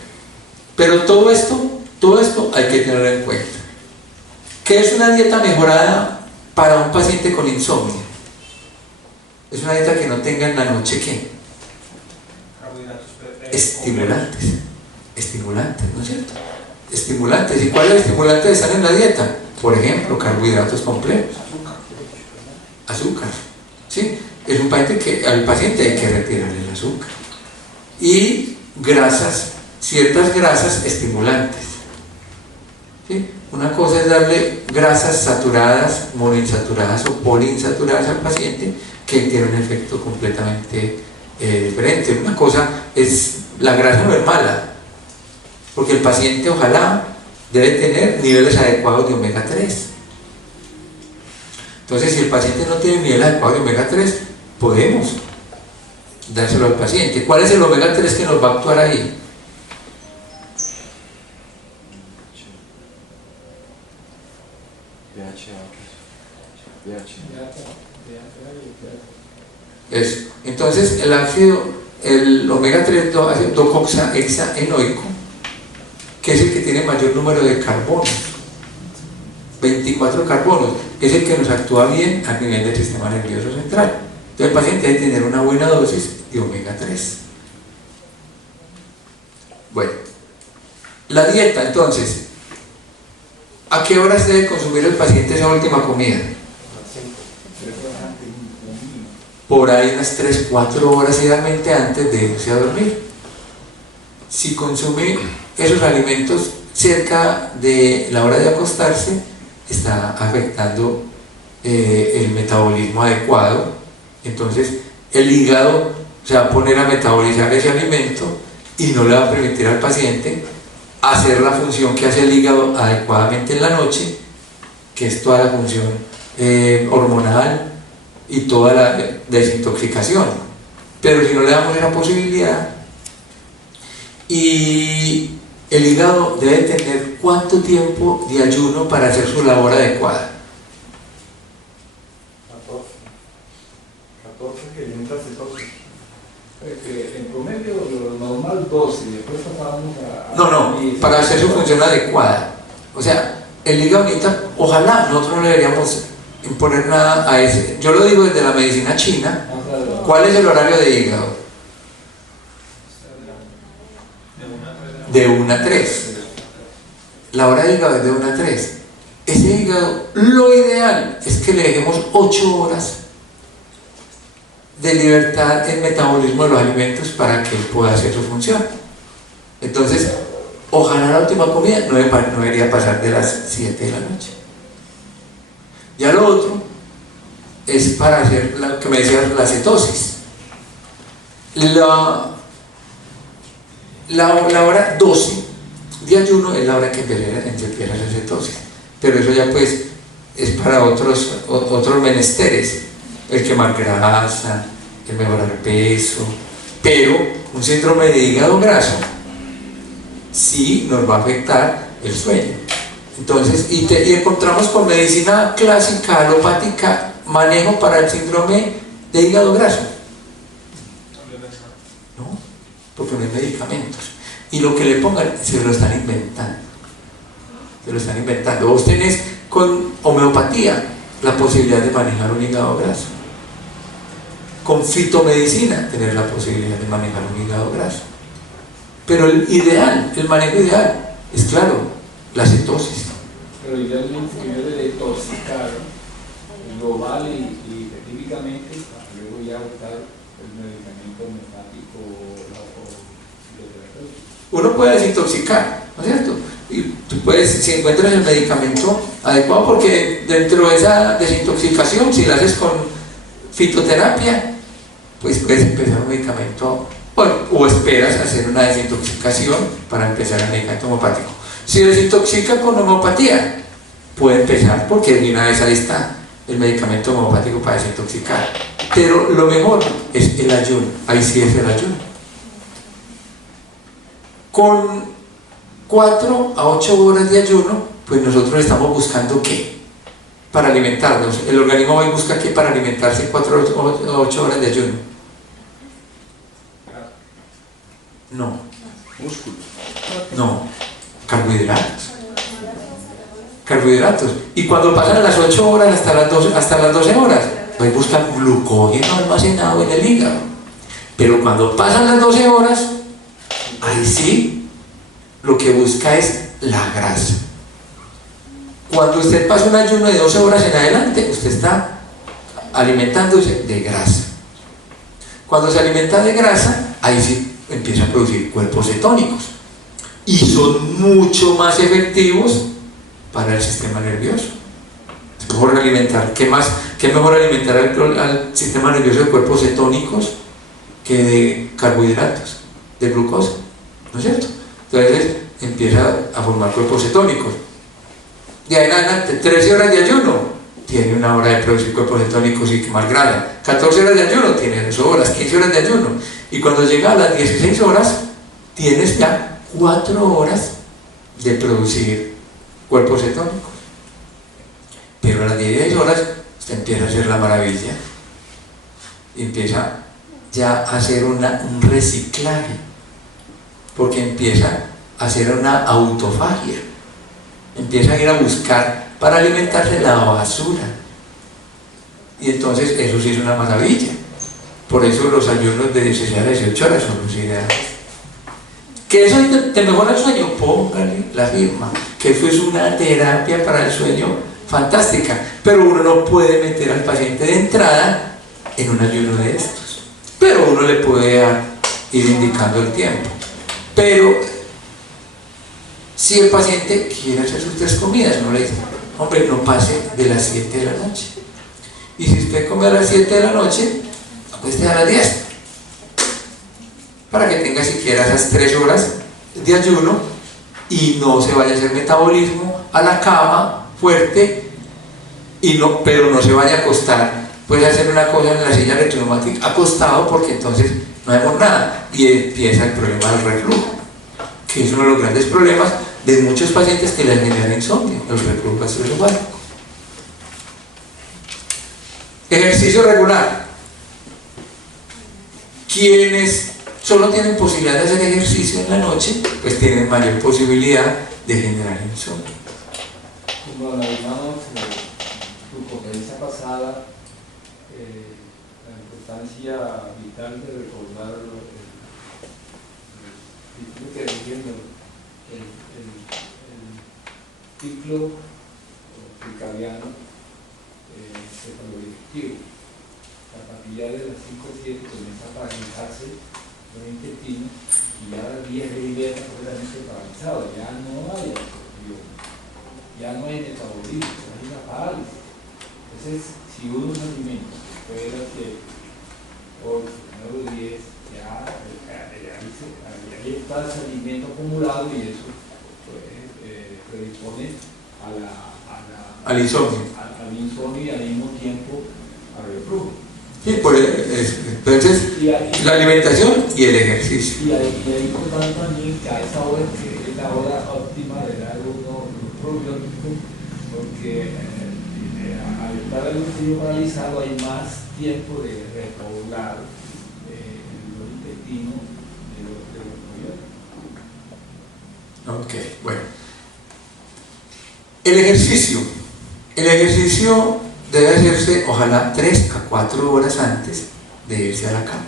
Pero todo esto hay que tenerlo en cuenta. ¿Qué es una dieta mejorada para un paciente con insomnio? Es una dieta que no tenga en la noche ¿qué? Estimulantes, ¿no es cierto? Estimulantes. ¿Y cuáles estimulantes están en la dieta? Por ejemplo, carbohidratos complejos, azúcar, ¿sí? Es un paciente que al paciente hay que retirarle el azúcar. Y grasas, ciertas grasas estimulantes, ¿sí? Una cosa es darle grasas saturadas, monoinsaturadas o poliinsaturadas al paciente, que tiene un efecto completamente diferente. Una cosa es, la grasa no es mala, porque el paciente ojalá debe tener niveles adecuados de omega 3. Entonces, si el paciente no tiene nivel adecuado de omega 3, podemos dárselo al paciente. ¿Cuál es el omega 3 que nos va a actuar ahí? Eso. Entonces, el omega 3 docoxahexaenoico, que es el que tiene mayor número de carbonos, 24 carbonos, es el que nos actúa bien a nivel del sistema nervioso central. Entonces el paciente debe tener una buena dosis de omega 3. Bueno, la dieta, entonces, ¿a qué horas debe consumir el paciente esa última comida? Por ahí unas 3-4 horas idealmente antes de irse a dormir. Si consume esos alimentos cerca de la hora de acostarse, está afectando el metabolismo adecuado. Entonces el hígado se va a poner a metabolizar ese alimento y no le va a permitir al paciente hacer la función que hace el hígado adecuadamente en la noche, que es toda la función hormonal y toda la desintoxicación. Pero si no le damos esa posibilidad, y el hígado debe tener ¿cuánto tiempo de ayuno para hacer su labor adecuada? 14 que mientras se toque. En promedio lo normal 12 y después pasamos a... No, para hacer su función adecuada. O sea, el hígado necesita, ojalá nosotros no le deberíamos imponer nada a ese. Yo lo digo desde la medicina china. ¿Cuál es el horario de hígado? de 1 a 3. La hora de hígado es de 1 a 3. Ese hígado, lo ideal es que le dejemos 8 horas de libertad en metabolismo de los alimentos para que él pueda hacer su función. Entonces, ojalá la última comida no debería pasar de las 7 de la noche. Ya lo otro es para hacer lo que me decías, la cetosis. La hora 12 de ayuno es la hora que empieza a hacer cetosis, pero eso ya pues es para otros menesteres, el quemar grasa, el mejorar peso, pero un síndrome de hígado graso sí nos va a afectar el sueño. Entonces, y encontramos con medicina clásica, alopática, manejo para el síndrome de hígado graso. No, porque no hay medicamentos. Y lo que le pongan, se lo están inventando. Se lo están inventando. Vos tenés con homeopatía la posibilidad de manejar un hígado graso. Con fitomedicina, tener la posibilidad de manejar un hígado graso. Pero el ideal, el manejo ideal, es claro, la cetosis. Pero idealmente yo le detoxicar global y específicamente, luego ya buscar el medicamento homeopático o bioterapéutico. Uno puede desintoxicar, ¿no es cierto? Y tú puedes, si encuentras el medicamento adecuado, porque dentro de esa desintoxicación, si la haces con fitoterapia, pues puedes empezar un medicamento, bueno, o esperas hacer una desintoxicación para empezar el medicamento homopático. Si desintoxica con homeopatía, puede empezar, porque de una vez ahí está el medicamento homopático para desintoxicar. Pero lo mejor es el ayuno, ahí sí es el ayuno. Con 4 a 8 horas de ayuno, pues nosotros estamos buscando ¿qué? Para alimentarnos. El organismo hoy busca ¿qué? Para alimentarse 4 o 8 horas de ayuno. No. Músculo. No. Carbohidratos. Carbohidratos. Y cuando pasan las 8 horas hasta las 12 horas, pues buscan glucógeno almacenado en el hígado. Pero cuando pasan las 12 horas, ahí sí, lo que busca es la grasa. Cuando usted pasa un ayuno de 12 horas en adelante, usted está alimentándose de grasa. Cuando se alimenta de grasa, ahí sí empieza a producir cuerpos cetónicos. Y son mucho más efectivos para el sistema nervioso. Es mejor alimentar, ¿qué mejor alimentar al sistema nervioso de cuerpos cetónicos que de carbohidratos, de glucosa? ¿No es cierto? Entonces empieza a formar cuerpos cetónicos. De ahí en adelante, 13 horas de ayuno, tiene 1 hora de producir cuerpos cetónicos y quemar grasa. 14 horas de ayuno, tiene 2 horas, 15 horas de ayuno. Y cuando llega a las 16 horas, tienes ya 4 horas de producir cuerpos cetónicos. Pero a las 16 horas, usted empieza a hacer la maravilla. Y empieza ya a hacer un reciclaje. Porque empieza a hacer una autofagia. Empieza a ir a buscar para alimentarse la basura. Y entonces eso sí es una maravilla. Por eso los ayunos de 16 a 18 horas son los ideales. ¿Que eso te mejora el sueño? Póngale la firma. Que eso es una terapia para el sueño fantástica. Pero uno no puede meter al paciente de entrada en un ayuno de estos. Pero uno le puede ir indicando el tiempo. Pero si el paciente quiere hacer sus 3 comidas, no le dice, hombre, no pase de las 7 de la noche. Y si usted come a las 7 de la noche, acueste a las 10. Para que tenga siquiera esas 3 horas de ayuno y no se vaya a hacer metabolismo a la cama fuerte, pero no se vaya a acostar. Puede hacer una cosa en la silla electroneumática acostado, porque entonces no hacemos nada y empieza el problema del reflujo, que es uno de los grandes problemas de muchos pacientes que les generan insomnio, el reflujo gastroesofágico. Ejercicio regular. Quienes solo tienen posibilidad de hacer ejercicio en la noche, pues tienen mayor posibilidad de generar insomnio. Como analizamos tu conferencia pasada, la importancia vital de recordar lo que entiendo el ciclo circadiano cefalodirectivo. La pastilla de las 5-7 comienza a paralizarse en el intestino y ya a las 10 de invierno completamente paralizado, ya no hay absorción, ya no hay metabolismo, hay una parálisis. Entonces, si uno se alimenta después de las 7, 8, 9, 10, ya ahí está ese alimento acumulado y eso predispone al insomnio. Al insomnio y al mismo tiempo al reflujo. Sí, entonces la alimentación y el ejercicio. Y ahí importante también que a esa hora que es la hora óptima de dar uno los probióticos, porque al estar el intestino paralizado hay más tiempo de repoblar los intestinos de los probióticos. Ok, bueno. El ejercicio debe hacerse ojalá 3 a 4 horas antes de irse a la cama,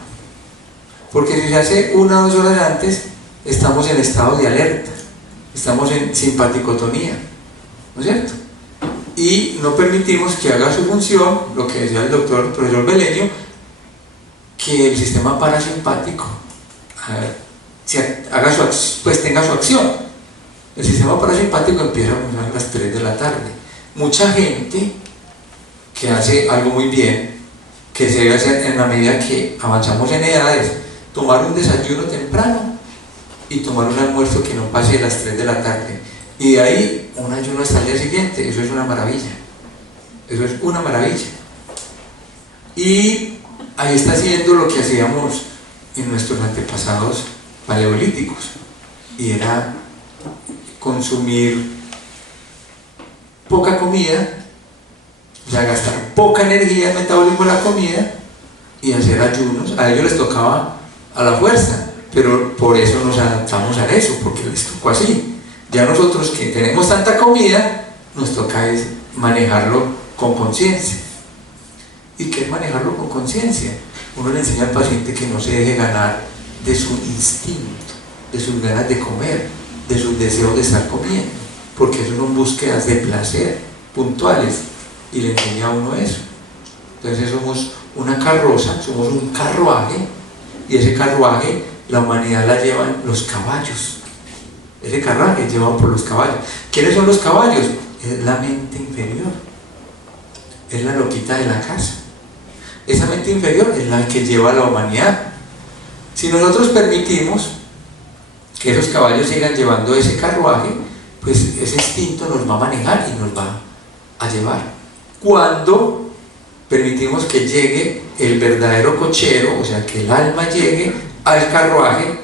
porque si se hace 1 o 2 horas antes estamos en estado de alerta, estamos en simpaticotonía, ¿no es cierto? Y no permitimos que haga su función, lo que decía el profesor Beleño, que el sistema parasimpático tenga su acción. El sistema parasimpático empieza a funcionar a las 3 de la tarde. Mucha gente que hace algo muy bien, que se debe hacer en la medida que avanzamos en edades, tomar un desayuno temprano y tomar un almuerzo que no pase de las 3 de la tarde, y de ahí un ayuno hasta el día siguiente. Eso es una maravilla, eso es una maravilla. Y ahí está haciendo lo que hacíamos en nuestros antepasados paleolíticos, y era consumir poca comida, o sea, gastar poca energía en el metabolismo de la comida y hacer ayunos. A ellos les tocaba a la fuerza, pero por eso nos adaptamos a eso, porque les tocó así. Ya nosotros que tenemos tanta comida, nos toca es manejarlo con conciencia. ¿Y qué es manejarlo con conciencia? Uno le enseña al paciente que no se deje ganar de su instinto, de sus ganas de comer, de sus deseos de estar comiendo, porque eso son búsquedas de placer puntuales, y le enseña a uno eso. Entonces somos una carroza, somos un carruaje, y ese carruaje la humanidad la llevan los caballos. Ese carruaje es llevado por los caballos. ¿Quiénes son los caballos? Es la mente inferior, es la loquita de la casa. Esa mente inferior es la que lleva a la humanidad. Si nosotros permitimos que esos caballos sigan llevando ese carruaje, pues ese instinto nos va a manejar y nos va a llevar. Cuando permitimos que llegue el verdadero cochero, o sea, que el alma llegue al carruaje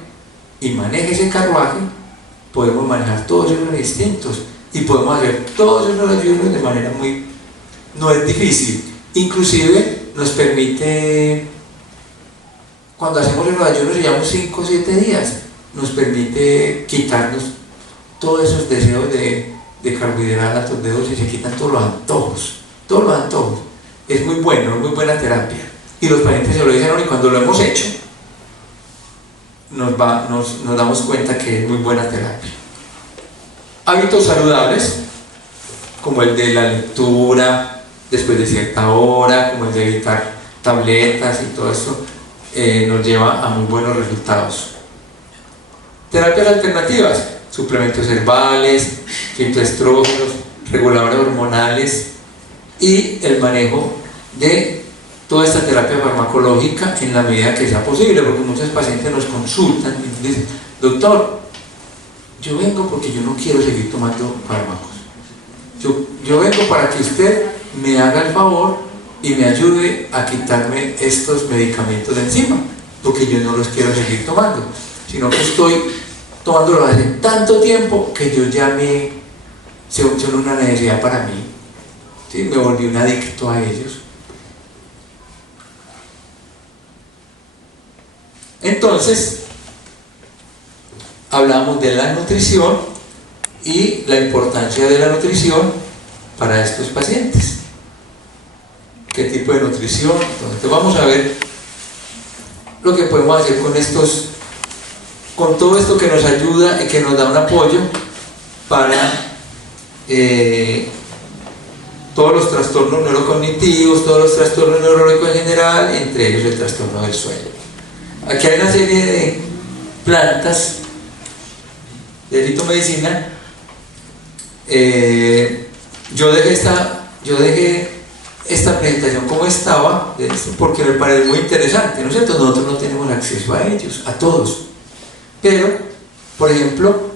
y maneje ese carruaje, podemos manejar todos esos instintos y podemos hacer todos esos ayunos de manera no es difícil. Inclusive nos permite, cuando hacemos los ayunos, llevamos 5 o 7 días, nos permite quitarnos todos esos deseos de carbohidratos, de dulces, y se quitan todos los antojos. Es muy bueno, es muy buena terapia, y los pacientes se lo dicen, y cuando lo hemos hecho nos damos cuenta que es muy buena terapia. Hábitos saludables, como el de la lectura después de cierta hora, como el de evitar tabletas y todo eso, nos lleva a muy buenos resultados. Terapias alternativas, suplementos herbales, fitoestrógenos, reguladores hormonales, y el manejo de toda esta terapia farmacológica en la medida que sea posible, porque muchos pacientes nos consultan y dicen, doctor, yo vengo porque yo no quiero seguir tomando fármacos, yo vengo para que usted me haga el favor y me ayude a quitarme estos medicamentos de encima, porque yo no los quiero seguir tomando, sino que estoy tomándolos hace tanto tiempo que yo ya son una necesidad para mí, ¿sí? Me volví un adicto a ellos. Entonces, hablamos de la nutrición y la importancia de la nutrición para estos pacientes. ¿Qué tipo de nutrición? Entonces vamos a ver lo que podemos hacer con estos con todo esto que nos ayuda y que nos da un apoyo para todos los trastornos neurocognitivos, todos los trastornos neurológicos en general, entre ellos el trastorno del sueño. Aquí hay una serie de plantas de fitomedicina. Yo dejé esta presentación como estaba, porque me parece muy interesante, ¿no es cierto? Nosotros no tenemos acceso a ellos, a todos, pero, por ejemplo,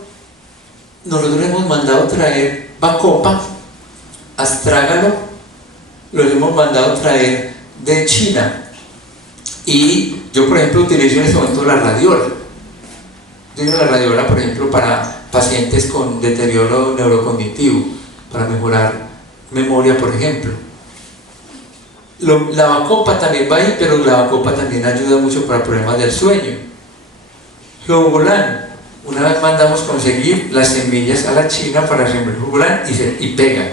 nosotros hemos mandado traer bacopa, astrágalo, los hemos mandado traer de China, y yo, por ejemplo, utilizo en este momento la radiola. Utilizo la radiola, por ejemplo, para pacientes con deterioro neurocognitivo, para mejorar memoria, por ejemplo. La bacopa también va ahí, pero la bacopa también ayuda mucho para problemas del sueño. Jugolán, una vez mandamos conseguir las semillas a la China para sembrar jugolán y pega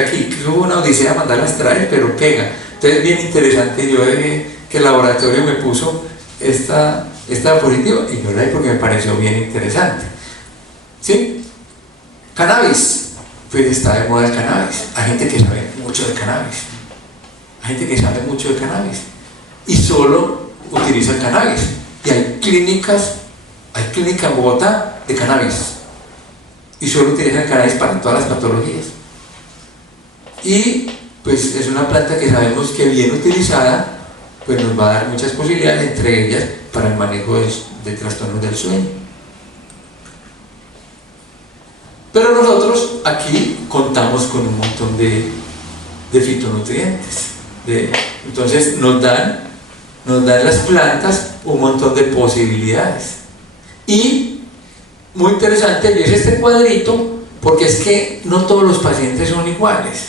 aquí. Hubo una odisea mandarlas traer, pero pega. Entonces, bien interesante. Yo dejé que el laboratorio me puso esta diapositiva y yo la vi porque me pareció bien interesante. ¿Sí? Cannabis, pues está de moda el cannabis. Hay gente que sabe mucho de cannabis. Hay gente que sabe mucho de cannabis y solo utiliza el cannabis. Y hay clínicas en Bogotá de cannabis y solo utilizan el cannabis para todas las patologías. Y pues es una planta que sabemos que bien utilizada pues nos va a dar muchas posibilidades, entre ellas para el manejo de trastornos del sueño. Pero nosotros aquí contamos con un montón de fitonutrientes. Entonces nos dan las plantas un montón de posibilidades. Y muy interesante, y es este cuadrito, porque es que no todos los pacientes son iguales.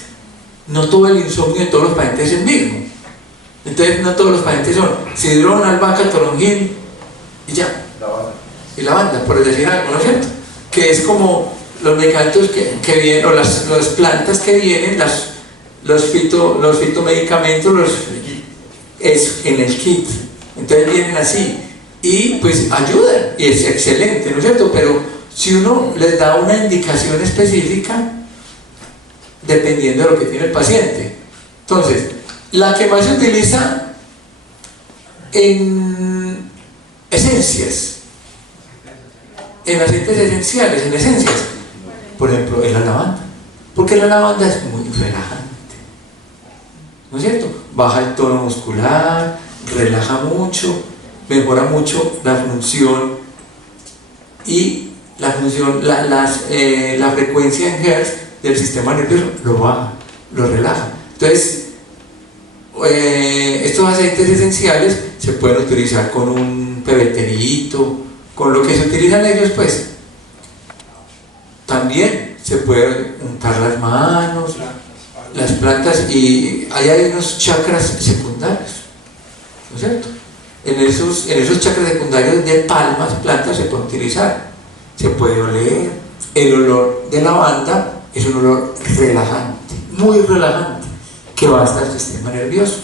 No todo el insomnio de todos los pacientes es el mismo. Entonces no todos los pacientes son sidrón, albahaca, toronjil y ya. Y lavanda, por decir algo, ¿no es cierto? Que es como los medicamentos que vienen, o las plantas que vienen, los fitomedicamentos, es en el kit. Entonces vienen así y pues ayudan y es excelente, ¿no es cierto? Pero si uno les da una indicación específica dependiendo de lo que tiene el paciente. Entonces, la que más se utiliza en esencias, en aceites esenciales, en esencias, por ejemplo, es la lavanda, porque la lavanda es muy relajante, ¿no es cierto? Baja el tono muscular, relaja mucho, mejora mucho la función y la frecuencia en Hertz del sistema nervioso lo baja, lo relaja. Entonces, estos aceites esenciales se pueden utilizar con un pebeterito, con lo que se utilizan ellos, pues también se puede untar las manos, las plantas, y ahí hay unos chakras secundarios, ¿no es cierto? En esos chakras secundarios de palmas, plantas se puede utilizar, se puede oler. El olor de lavanda es un olor relajante, muy relajante, que va hasta el sistema nervioso.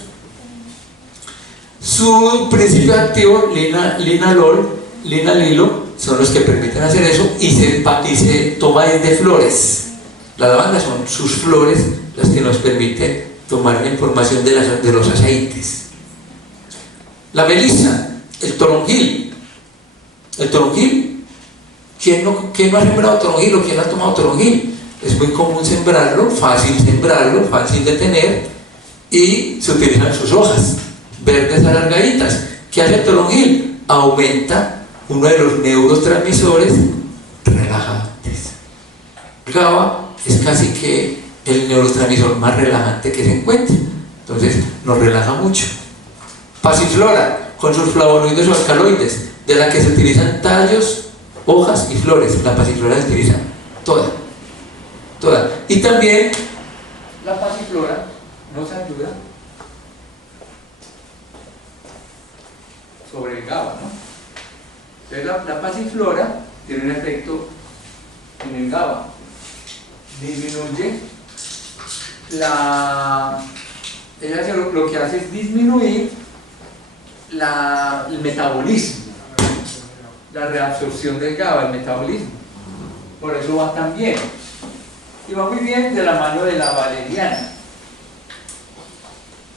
Su principio activo, linalilo, son los que permiten hacer eso, y se toma desde flores. La lavanda son sus flores las que nos permiten tomar la información de los aceites. La melisa, el toronjil. ¿Quién no ha sembrado toronjil o quién ha tomado toronjil? Es muy común sembrarlo, fácil de tener, y se utilizan sus hojas verdes alargaditas. ¿Qué hace el toronjil? Aumenta uno de los neurotransmisores relajantes. GABA es casi que el neurotransmisor más relajante que se encuentra, entonces nos relaja mucho. Pasiflora, con sus flavonoides o alcaloides, de la que se utilizan tallos, hojas y flores. La pasiflora se utiliza toda. Y también la pasiflora nos ayuda sobre el GABA, ¿no? Entonces la pasiflora tiene un efecto en el GABA, disminuye ella lo que hace es disminuir el metabolismo la reabsorción del GABA, el metabolismo. Por eso va tan bien. Y va muy bien de la mano de la valeriana,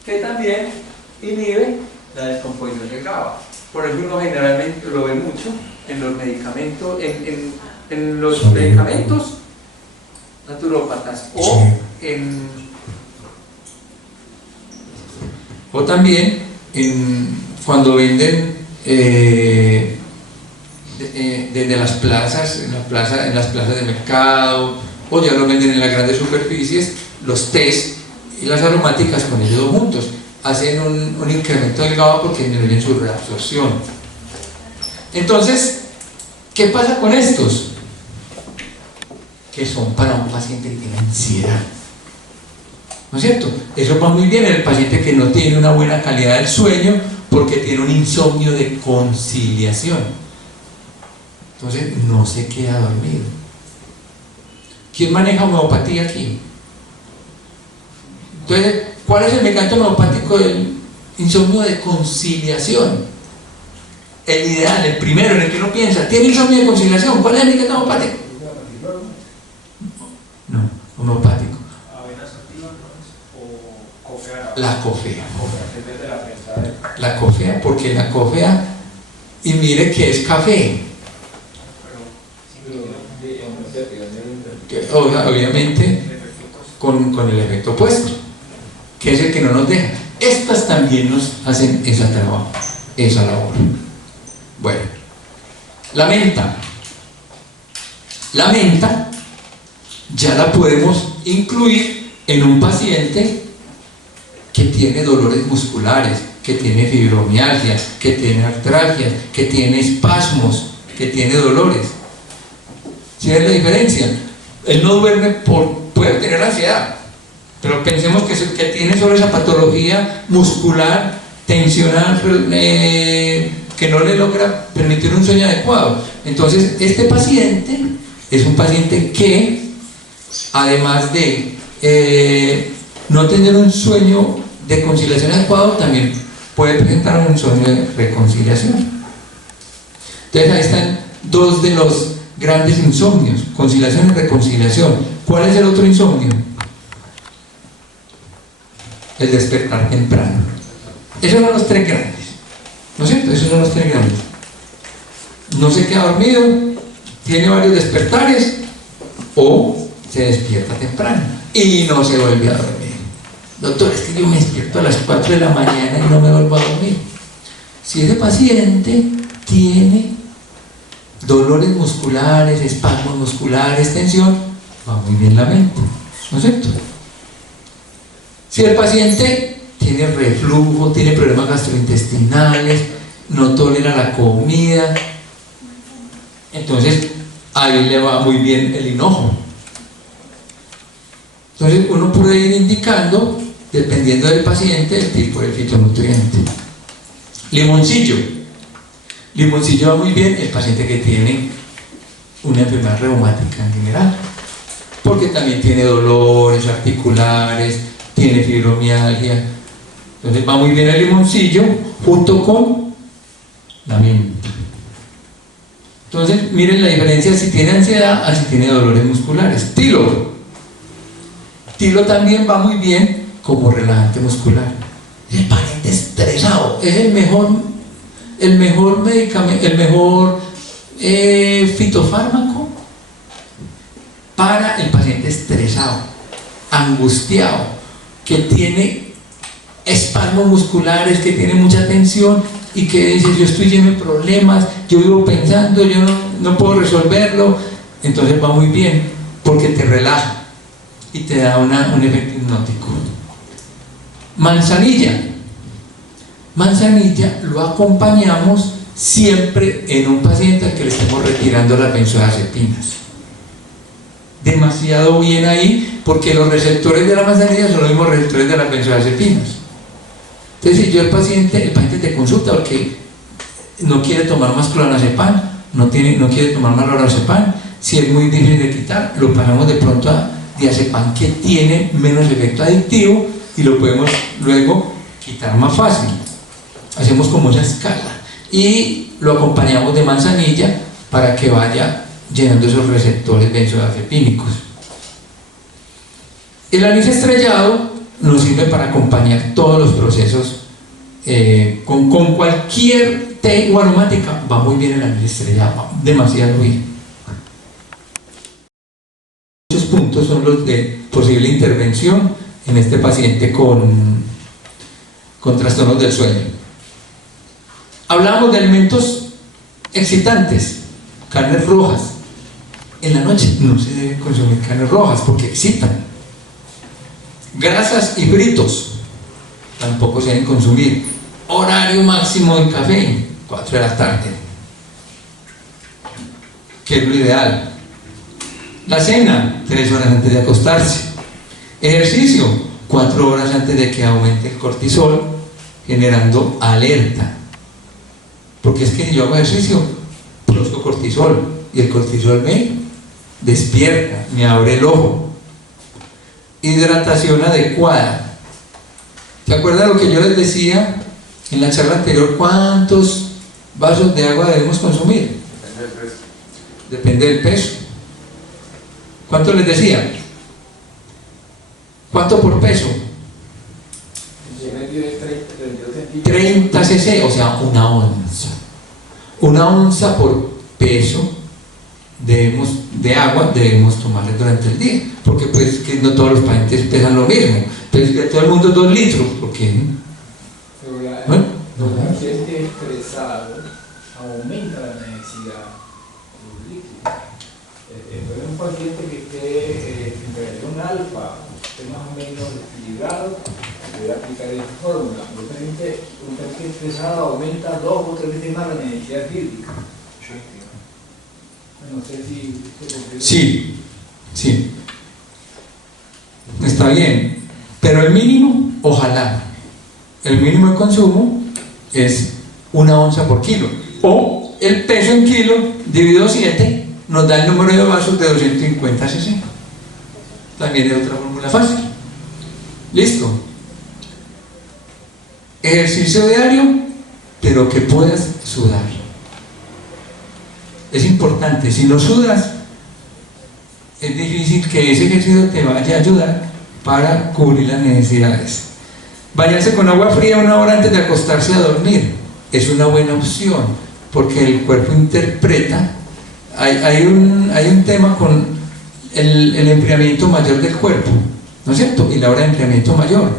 que también inhibe la descomposición del GABA. Por eso uno generalmente lo ve mucho en los medicamentos, en los medicamentos naturópatas o también cuando venden desde las plazas, en las plazas de mercado, o ya lo venden en las grandes superficies, los tés y las aromáticas con ellos dos juntos hacen un incremento del GABA porque disminuyen su reabsorción. Entonces, ¿qué pasa con estos? Que son para un paciente que tiene ansiedad, ¿no es cierto? Eso va muy bien en el paciente que no tiene una buena calidad del sueño porque tiene un insomnio de conciliación. Entonces no se queda dormido. ¿Quién maneja homeopatía aquí? Entonces, ¿cuál es el medicamento homeopático del insomnio de conciliación? El ideal, el primero en el que uno piensa, ¿tiene insomnio de conciliación? ¿Cuál es el medicamento homeopático? No, homeopático. La cofea. La cofea, porque la cofea, y mire que es café. Que, obviamente con el efecto opuesto, que es el que no nos deja. Estas también nos hacen ese trabajo, esa labor. Bueno, la menta ya la podemos incluir en un paciente que tiene dolores musculares, que tiene fibromialgia, que tiene artralgia, que tiene espasmos, que tiene dolores. ¿Sí ven la diferencia? Él no duerme puede tener ansiedad, pero pensemos que tiene solo esa patología muscular, tensional, que no le logra permitir un sueño adecuado. Entonces, este paciente es un paciente que, además de no tener un sueño de conciliación adecuado, también puede presentar un sueño de reconciliación. Entonces, ahí están dos de los grandes insomnios: conciliación y reconciliación. ¿Cuál es el otro insomnio? El despertar temprano. Esos son los tres grandes, ¿no es cierto? Esos son los tres grandes. No se queda dormido, tiene varios despertares, o se despierta temprano y no se vuelve a dormir. Doctor, es que yo me despierto a las 4 de la mañana y no me vuelvo a dormir. Si ese paciente tiene dolores musculares, espasmos musculares, tensión, va muy bien la mente, ¿no es cierto? Si el paciente tiene reflujo, tiene problemas gastrointestinales, no tolera la comida, entonces ahí le va muy bien el hinojo. Entonces uno puede ir indicando, dependiendo del paciente, el tipo de fitonutriente. Limoncillo va muy bien el paciente que tiene una enfermedad reumática en general, porque también tiene dolores articulares, tiene fibromialgia. Entonces va muy bien el limoncillo junto con la menta. Entonces miren la diferencia si tiene ansiedad a si tiene dolores musculares. Tilo también va muy bien como relajante muscular. El paciente estresado es el mejor medicamento, el mejor fitofármaco para el paciente estresado, angustiado, que tiene espasmos musculares, que tiene mucha tensión y que dice: yo estoy lleno de problemas, yo vivo pensando, yo no puedo resolverlo. Entonces va muy bien porque te relaja y te da un efecto hipnótico. Manzanilla lo acompañamos siempre en un paciente al que le estemos retirando las benzodiazepinas. Demasiado bien ahí, porque los receptores de la manzanilla son los mismos receptores de las benzodiazepinas. Entonces, si yo el paciente te consulta porque no quiere tomar más clonazepam, no quiere tomar más lorazepam, si es muy difícil de quitar, lo pasamos de pronto a diazepam, que tiene menos efecto adictivo y lo podemos luego quitar más fácil. Hacemos como esa escala y lo acompañamos de manzanilla para que vaya llenando esos receptores benzodiazepínicos. El anís estrellado nos sirve para acompañar todos los procesos. Con cualquier té o aromática va muy bien el anís estrellado, va demasiado bien. Muchos puntos son los de posible intervención en este paciente con trastornos del sueño. Hablamos de alimentos excitantes, carnes rojas. En la noche no se debe consumir carnes rojas porque excitan. Grasas y fritos tampoco se deben consumir. Horario máximo del café, 4 de la tarde, que es lo ideal. La cena, 3 horas antes de acostarse. Ejercicio, 4 horas antes de que aumente el cortisol, generando alerta. Porque es que si yo hago ejercicio, produzco cortisol, y el cortisol me despierta, me abre el ojo. Hidratación adecuada. ¿Se acuerdan lo que yo les decía en la charla anterior? ¿Cuántos vasos de agua debemos consumir? Depende del peso. ¿Cuánto les decía? ¿Cuánto por peso? 30 cc, o sea, una onza. Una onza por peso de agua debemos tomar durante el día, porque pues que no todos los pacientes pesan lo mismo. Entonces que todo el mundo 2 litros, ¿por qué? Bueno, el paciente estresado aumenta la necesidad de líquidos. Pero un paciente que esté en reacción alfa, esté más o menos equilibrado, debe aplicar esta fórmula. Un paciente estresado aumenta 2 o 3 veces más la necesidad hídrica. No sé si... Sí. Está bien. Pero el mínimo, ojalá. El mínimo de consumo es 1 onza por kilo. O el peso en kilo dividido 7 nos da el número de vasos de 250 cc. También es otra fórmula fácil. Listo. Ejercicio diario, pero que puedas sudar. Es importante, si no sudas, es difícil que ese ejercicio te vaya a ayudar para cubrir las necesidades. Bañarse con agua fría 1 hora antes de acostarse a dormir es una buena opción, porque el cuerpo interpreta. Hay un tema con el enfriamiento mayor del cuerpo, ¿no es cierto? Y la hora de enfriamiento mayor,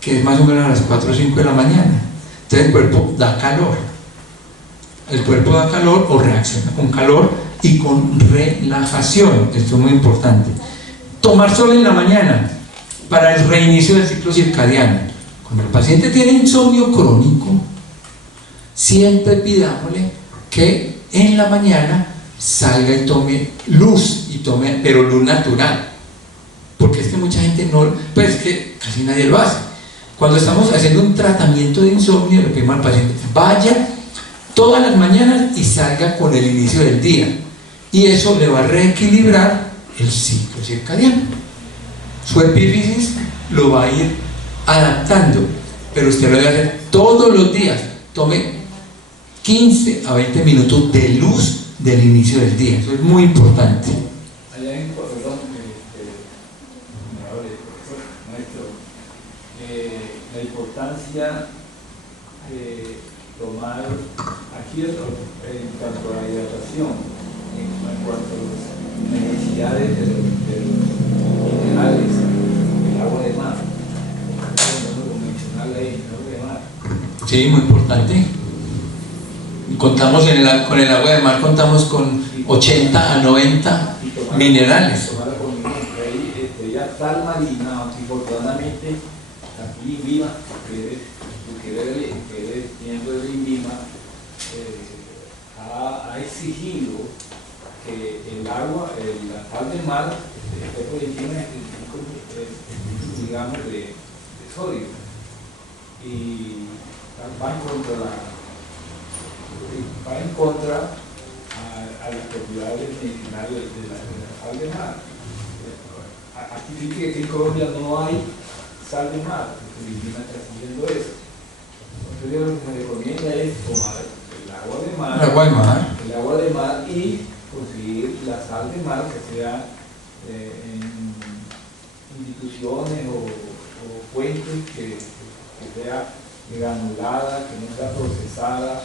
que es más o menos a las 4 o 5 de la mañana. Entonces el cuerpo da calor. El cuerpo da calor o reacciona con calor y con relajación. Esto es muy importante. Tomar sol en la mañana para el reinicio del ciclo circadiano. Cuando el paciente tiene insomnio crónico, siempre pidámosle que en la mañana salga y tome luz, pero luz natural. Porque es que mucha gente no, pues es que casi nadie lo hace. Cuando estamos haciendo un tratamiento de insomnio, le pedimos al paciente, vaya todas las mañanas y salga con el inicio del día, y eso le va a reequilibrar el ciclo circadiano. Su epífisis lo va a ir adaptando, pero usted lo debe hacer todos los días. Tome 15 a 20 minutos de luz del inicio del día, eso es muy importante. La importancia de tomar aquí en cuanto a la hidratación, en cuanto a las necesidades de los minerales, el agua de mar, convencional ahí, el agua de mar. Sí, muy importante. Contamos con el agua de mar, contamos con 80 a 90 minerales. Tomar con ya sal marina, afortunadamente aquí en Lima, que eres miembro de Lima, ha exigido que el agua, la sal de mar, esté por encima digamos de sodio, y va en contra a las propiedades medicinales de la sal de mar. Aquí sí que en Colombia no hay sal de mar, porque Lima está haciendo eso. Entonces lo que se recomienda es tomar agua de mar, El agua de mar. el agua de mar y conseguir la sal de mar que sea en instituciones o fuentes que sea granulada, que no sea procesada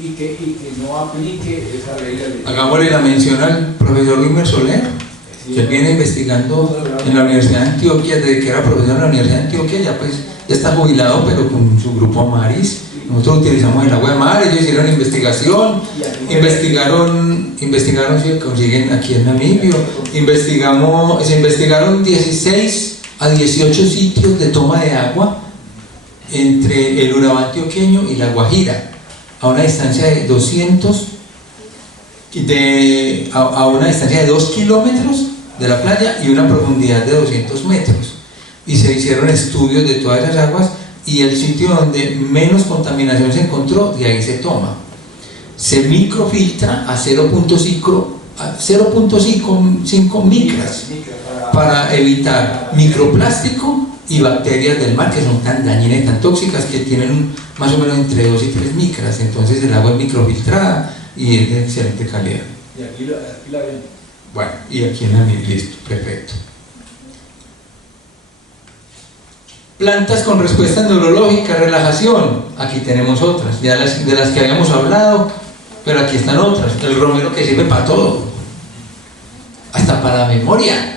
y que no aplique esa ley de... Hagámosle la mención al profesor Wilmer Soler, que él viene investigando en la Universidad de Antioquia, desde que era profesor en la Universidad de Antioquia, ya está jubilado, pero con su grupo Amaris. Nosotros utilizamos el agua de mar, ellos hicieron investigación, investigaron si consiguen aquí en Namibia, se investigaron 16 a 18 sitios de toma de agua entre el Urabá antioqueño y la Guajira, a una distancia de 2 kilómetros de la playa y una profundidad de 200 metros. Y se hicieron estudios de todas esas aguas y el sitio donde menos contaminación se encontró, de ahí se toma. Se microfiltra a 0.5 micras para evitar microplástico y bacterias del mar que son tan dañinas y tan tóxicas que tienen más o menos entre 2 y 3 micras. Entonces el agua es microfiltrada y es de excelente calidad. Y aquí la ven. Bueno, y aquí en la listo, perfecto. Plantas con respuesta neurológica, relajación. Aquí tenemos otras, ya de las que habíamos hablado, pero aquí están otras. El romero, que sirve para todo, hasta para la memoria.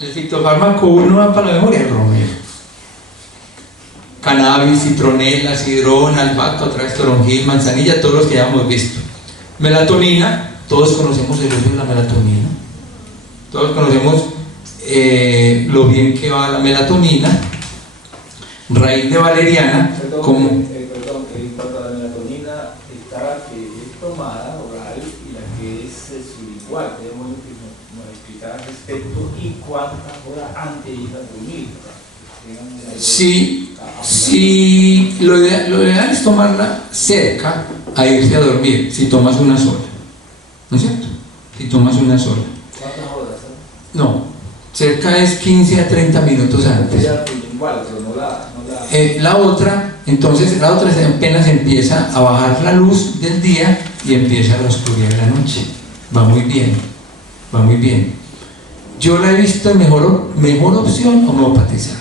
El fitofármaco 1 va para la memoria, el romero. Cannabis, citronela, sidrón, albahaca, otra vez toronjil, manzanilla, todos los que ya hemos visto. Melatonina, todos conocemos el uso de la melatonina. Todos conocemos lo bien que va la melatonina. Raíz de valeriana, como... Perdón, en cuanto a la melatonina, está la que es tomada oral y la que es sublingual. Tenemos que nos explicar al respecto y cuántas horas antes de ir a dormir. Sí, lo ideal es tomarla cerca a irse a dormir, si tomas una sola. ¿No es cierto? Si tomas una sola. ¿Cuántas horas? No, cerca es 15 a 30 minutos antes. Igual, pero no la... La otra apenas empieza a bajar la luz del día y empieza la oscuridad de la noche. Va muy bien, va muy bien. Yo la he visto mejor opción homeopatizada.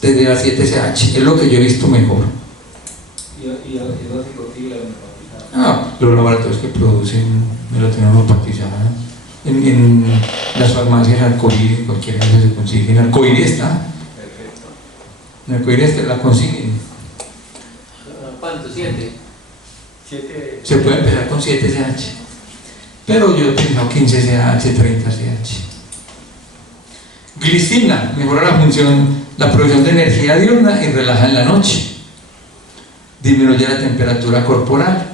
Desde la 7CH, es lo que yo he visto mejor. ¿Y dónde se consigue la homeopatizada? Los laboratorios que producen melatonina homeopatizada. En las farmacias Arcoíris, cualquiera de ellas se consigue. En Arcoíris está. Perfecto. En Arcoíris la consiguen. ¿Cuánto? ¿7? Se puede empezar con 7CH. Pero yo he pensado 15CH, 30CH. Glicina, mejora la producción de energía diurna y relaja en la noche. Disminuye la temperatura corporal.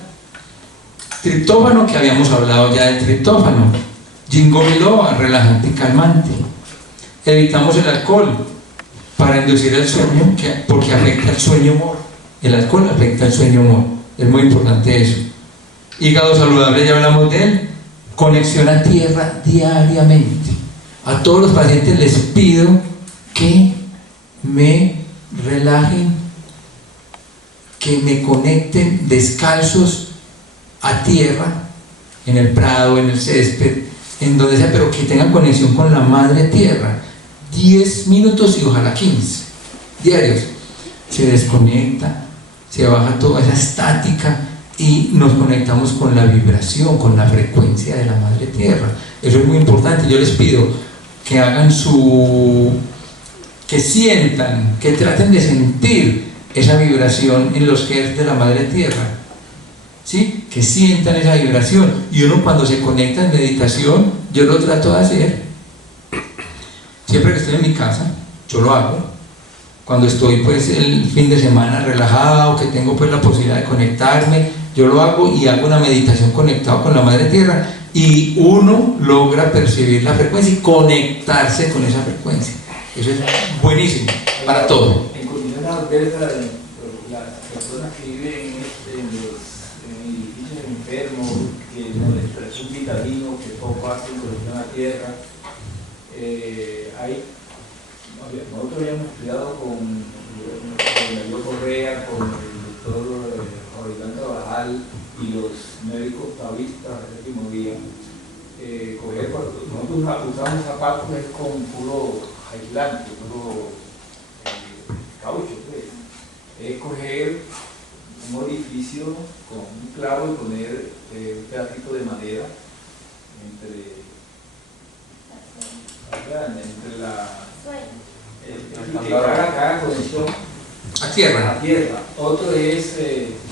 Triptófano, que habíamos hablado ya del triptófano. Ginkgo biloba, relajante y calmante. Evitamos el alcohol para inducir el sueño, porque afecta el sueño-humor. El alcohol afecta el sueño-humor. Es muy importante eso. Hígado saludable, ya hablamos de él. Conexión a tierra diariamente. A todos los pacientes les pido que me relajen, que me conecten descalzos a tierra, en el prado, en el césped, en donde sea, pero que tengan conexión con la madre tierra. 10 minutos y ojalá 15 diarios. Se desconecta, se baja toda esa estática y nos conectamos con la vibración, con la frecuencia de la madre tierra. Eso es muy importante. Yo les pido que hagan que sientan, que traten de sentir esa vibración en los hertz de la madre tierra, ¿sí? Que sientan esa vibración. Y uno, cuando se conecta en meditación, yo lo trato de hacer siempre que estoy en mi casa, yo lo hago. Cuando estoy pues el fin de semana relajado, que tengo pues la posibilidad de conectarme, yo lo hago y hago una meditación conectado con la madre tierra, y uno logra percibir la frecuencia y conectarse con esa frecuencia. Eso es buenísimo para todo. En condiciones adversas, las personas que viven en edificios enfermos, que no les trae un vitamino, que poco hacen conexión a tierra, nosotros habíamos estudiado con Darío Correa, con el doctor Nasal y los médicos taoístas del último día, nosotros usamos zapatos con puro aislante, puro caucho, pues. Es coger un orificio con un clavo y poner un pedacito de madera entre que haga cada conexión A tierra. a tierra. Otro es,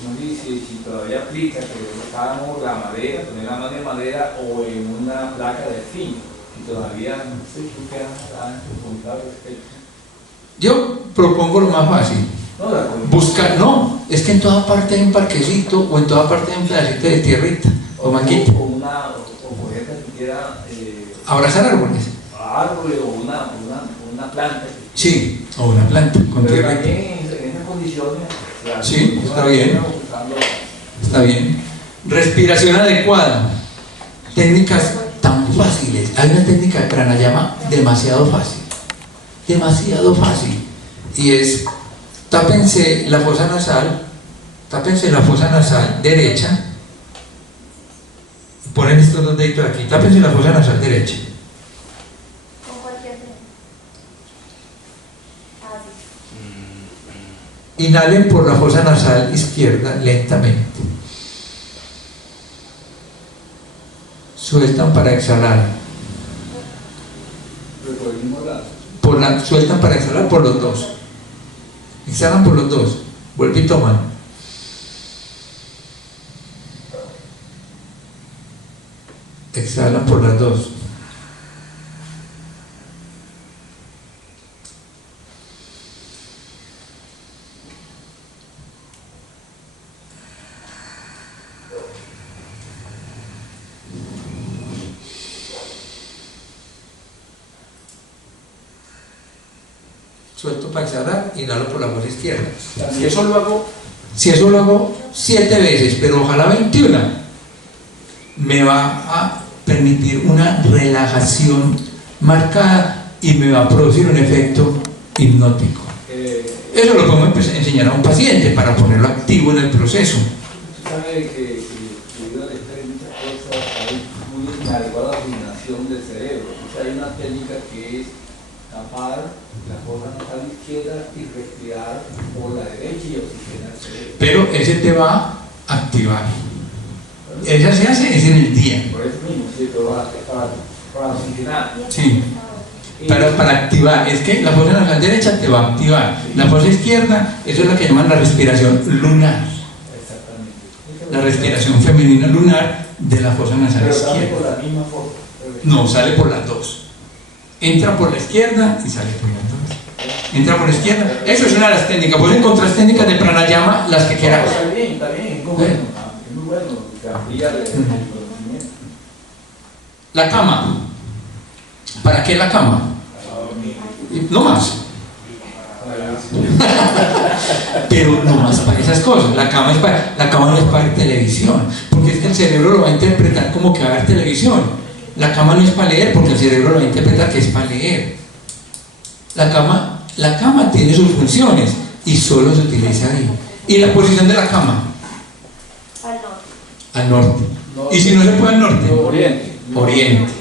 no dice si todavía aplica, que usamos la madera, poner la mano de madera o en una placa de zinc, y todavía no sé qué han preguntado al respecto. Yo propongo lo más fácil. No, la conexión. Buscar, no, es que en toda parte hay un parquecito o en toda parte hay un pedacito de tierrita o manguita. O coger tan siquiera Abrazar árboles. árboles o una planta. Sí, o una planta con Pero tierrita. también en esas condiciones. Sí, está bien. Está bien. Respiración adecuada. Técnicas tan fáciles. Hay una técnica de pranayama demasiado fácil. Demasiado fácil. Y es, tápense la fosa nasal derecha. Ponen estos dos deditos aquí. Tápense la fosa nasal derecha. Con cualquier tema. Inhalen por la fosa nasal izquierda lentamente. Sueltan para exhalar. Sueltan para exhalar por los dos. Exhalan por los dos. Vuelven y toman. Exhalan por las dos. Suelto para exhalar, inhalo por la voz izquierda. Si eso lo hago 7 veces, pero ojalá 21, me va a permitir una relajación marcada y me va a producir un efecto hipnótico. Eso lo podemos enseñar a un paciente para ponerlo activo en el proceso. Usted sabe que debido al estrés muchas cosas hay muy inadecuada oxigenación del cerebro. Entonces hay una técnica que es tapar la fosa nasal izquierda y respirar por la derecha y oxigenar el cerebro. Pero ese te va a activar. Esa se hace es en el día. Por eso mismo, sí, pero para oxigenar. Sí. Para activar, es que la fosa nasal derecha te va a activar. La fosa izquierda, eso es lo que llaman la respiración lunar. Exactamente. La respiración femenina lunar de la fosa nasal Pero sale izquierda. por la misma forma. No, sale por las dos. Entra por la izquierda y sale por las dos. Entra por la izquierda. Eso es una de las técnicas. Puedes encontrar técnicas de pranayama, las que quieras. Está bien, es muy bueno. Es muy bueno. Se amplía el conocimiento. La cama. ¿Para qué la cama? No más. Pero no más para esas cosas. La cama no es para ver televisión, porque es que el cerebro lo va a interpretar como que va a ver televisión. La cama no es para leer, porque el cerebro lo va a interpretar que es para leer. La cama tiene sus funciones y solo se utiliza ahí. ¿Y la posición de la cama? Al norte. Al norte. ¿Y si no se puede al norte? Oriente. Oriente.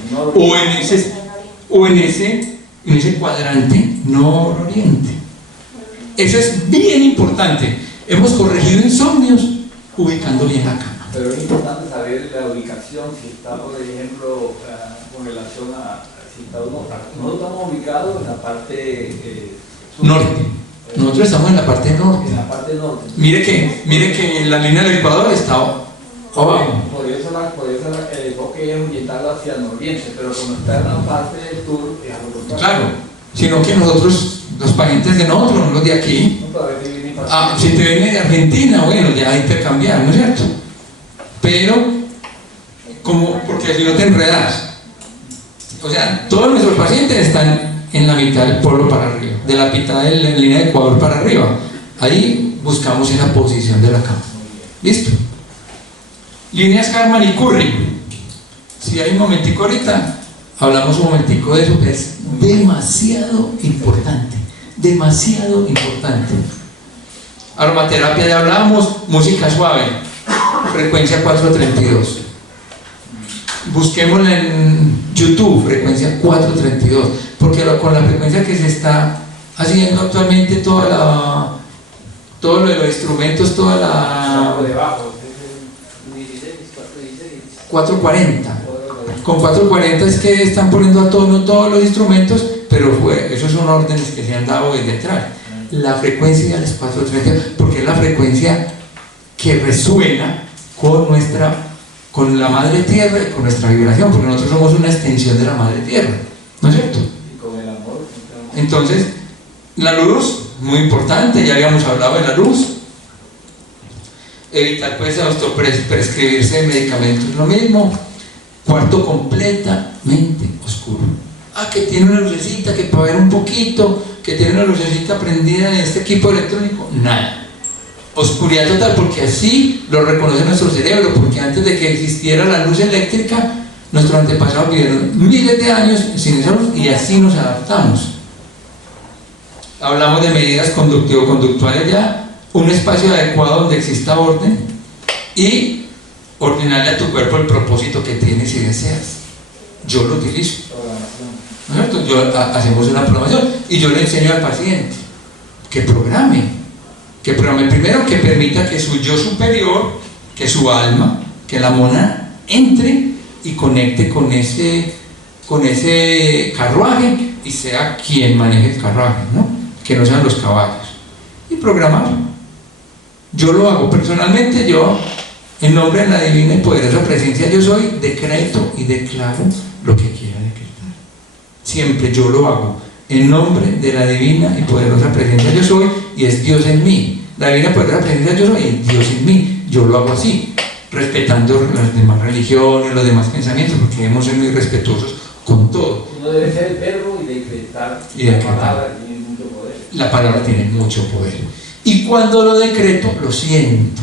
O en ese cuadrante nororiente. Eso es bien importante. Hemos corregido insomnios ubicando bien la cama. Pero es importante saber la ubicación, si está, por ejemplo, con relación a si está uno. Nosotros estamos ubicados en la parte Norte. Nosotros estamos en la parte norte. En la parte norte. Mire que la línea del Ecuador está abajo. Por eso el enfoque es orientarlo hacia el oriente, pero cuando está en la parte del sur es algo contrario. Claro, sino que nosotros, los parientes de nosotros, no los de aquí, No, todavía te viene si te viene de Argentina, bueno, ya hay que cambiar, ¿no es cierto? Pero, porque si no te enredas. O sea, todos nuestros pacientes están en la mitad del polo para arriba, de la mitad de la línea de Ecuador para arriba. Ahí buscamos esa posición de la cama. ¿Listo? Líneas Harman y Curry. Si hay un momentico ahorita, hablamos un momentico de eso, que es demasiado importante. Demasiado importante. Aromaterapia ya hablamos, música suave. frecuencia 432. Busquémosla en YouTube, frecuencia 432, porque con la frecuencia que se está haciendo actualmente todo lo de los instrumentos, toda la Por debajo. 440. Con 440 es que están poniendo a tono todos los instrumentos, pero esos son órdenes que se han dado desde atrás. La frecuencia es 430, porque es la frecuencia que resuena con la madre tierra y con nuestra vibración, porque nosotros somos una extensión de la madre tierra, ¿no es cierto? Y con el amor. Entonces, la luz, muy importante, ya habíamos hablado de la luz. Evitar pues prescribirse medicamentos, lo mismo. Cuarto completamente oscuro. Que tiene una lucecita, que para ver un poquito, que tiene una lucecita prendida en este equipo electrónico, nada. Oscuridad total, porque así lo reconoce nuestro cerebro, porque antes de que existiera la luz eléctrica, nuestros antepasados vivieron miles de años sin esa luz y así nos adaptamos. Hablamos de medidas conductivo-conductuales ya, un espacio adecuado donde exista orden y ordenarle a tu cuerpo el propósito que tienes y deseas. Yo lo utilizo, ¿no es cierto? Hacemos una programación y yo le enseño al paciente que programe primero, que permita que su yo superior, que su alma, que la mona entre y conecte con ese carruaje y sea quien maneje el carruaje, ¿no? Que no sean los caballos, y programarlo. Yo lo hago personalmente, yo en nombre de la divina y poderosa presencia yo soy, decreto y declaro lo que quiera decretar. Siempre yo lo hago en nombre de la divina y poderosa presencia yo soy, y es Dios en mí. La divina y poderosa presencia yo soy y es Dios en mí. Yo lo hago así, respetando las demás religiones, los demás pensamientos, porque debemos ser muy respetuosos con todo. Uno debe ser el verbo y decretar. La palabra tiene mucho poder. La palabra tiene mucho poder. Y cuando lo decreto, lo siento,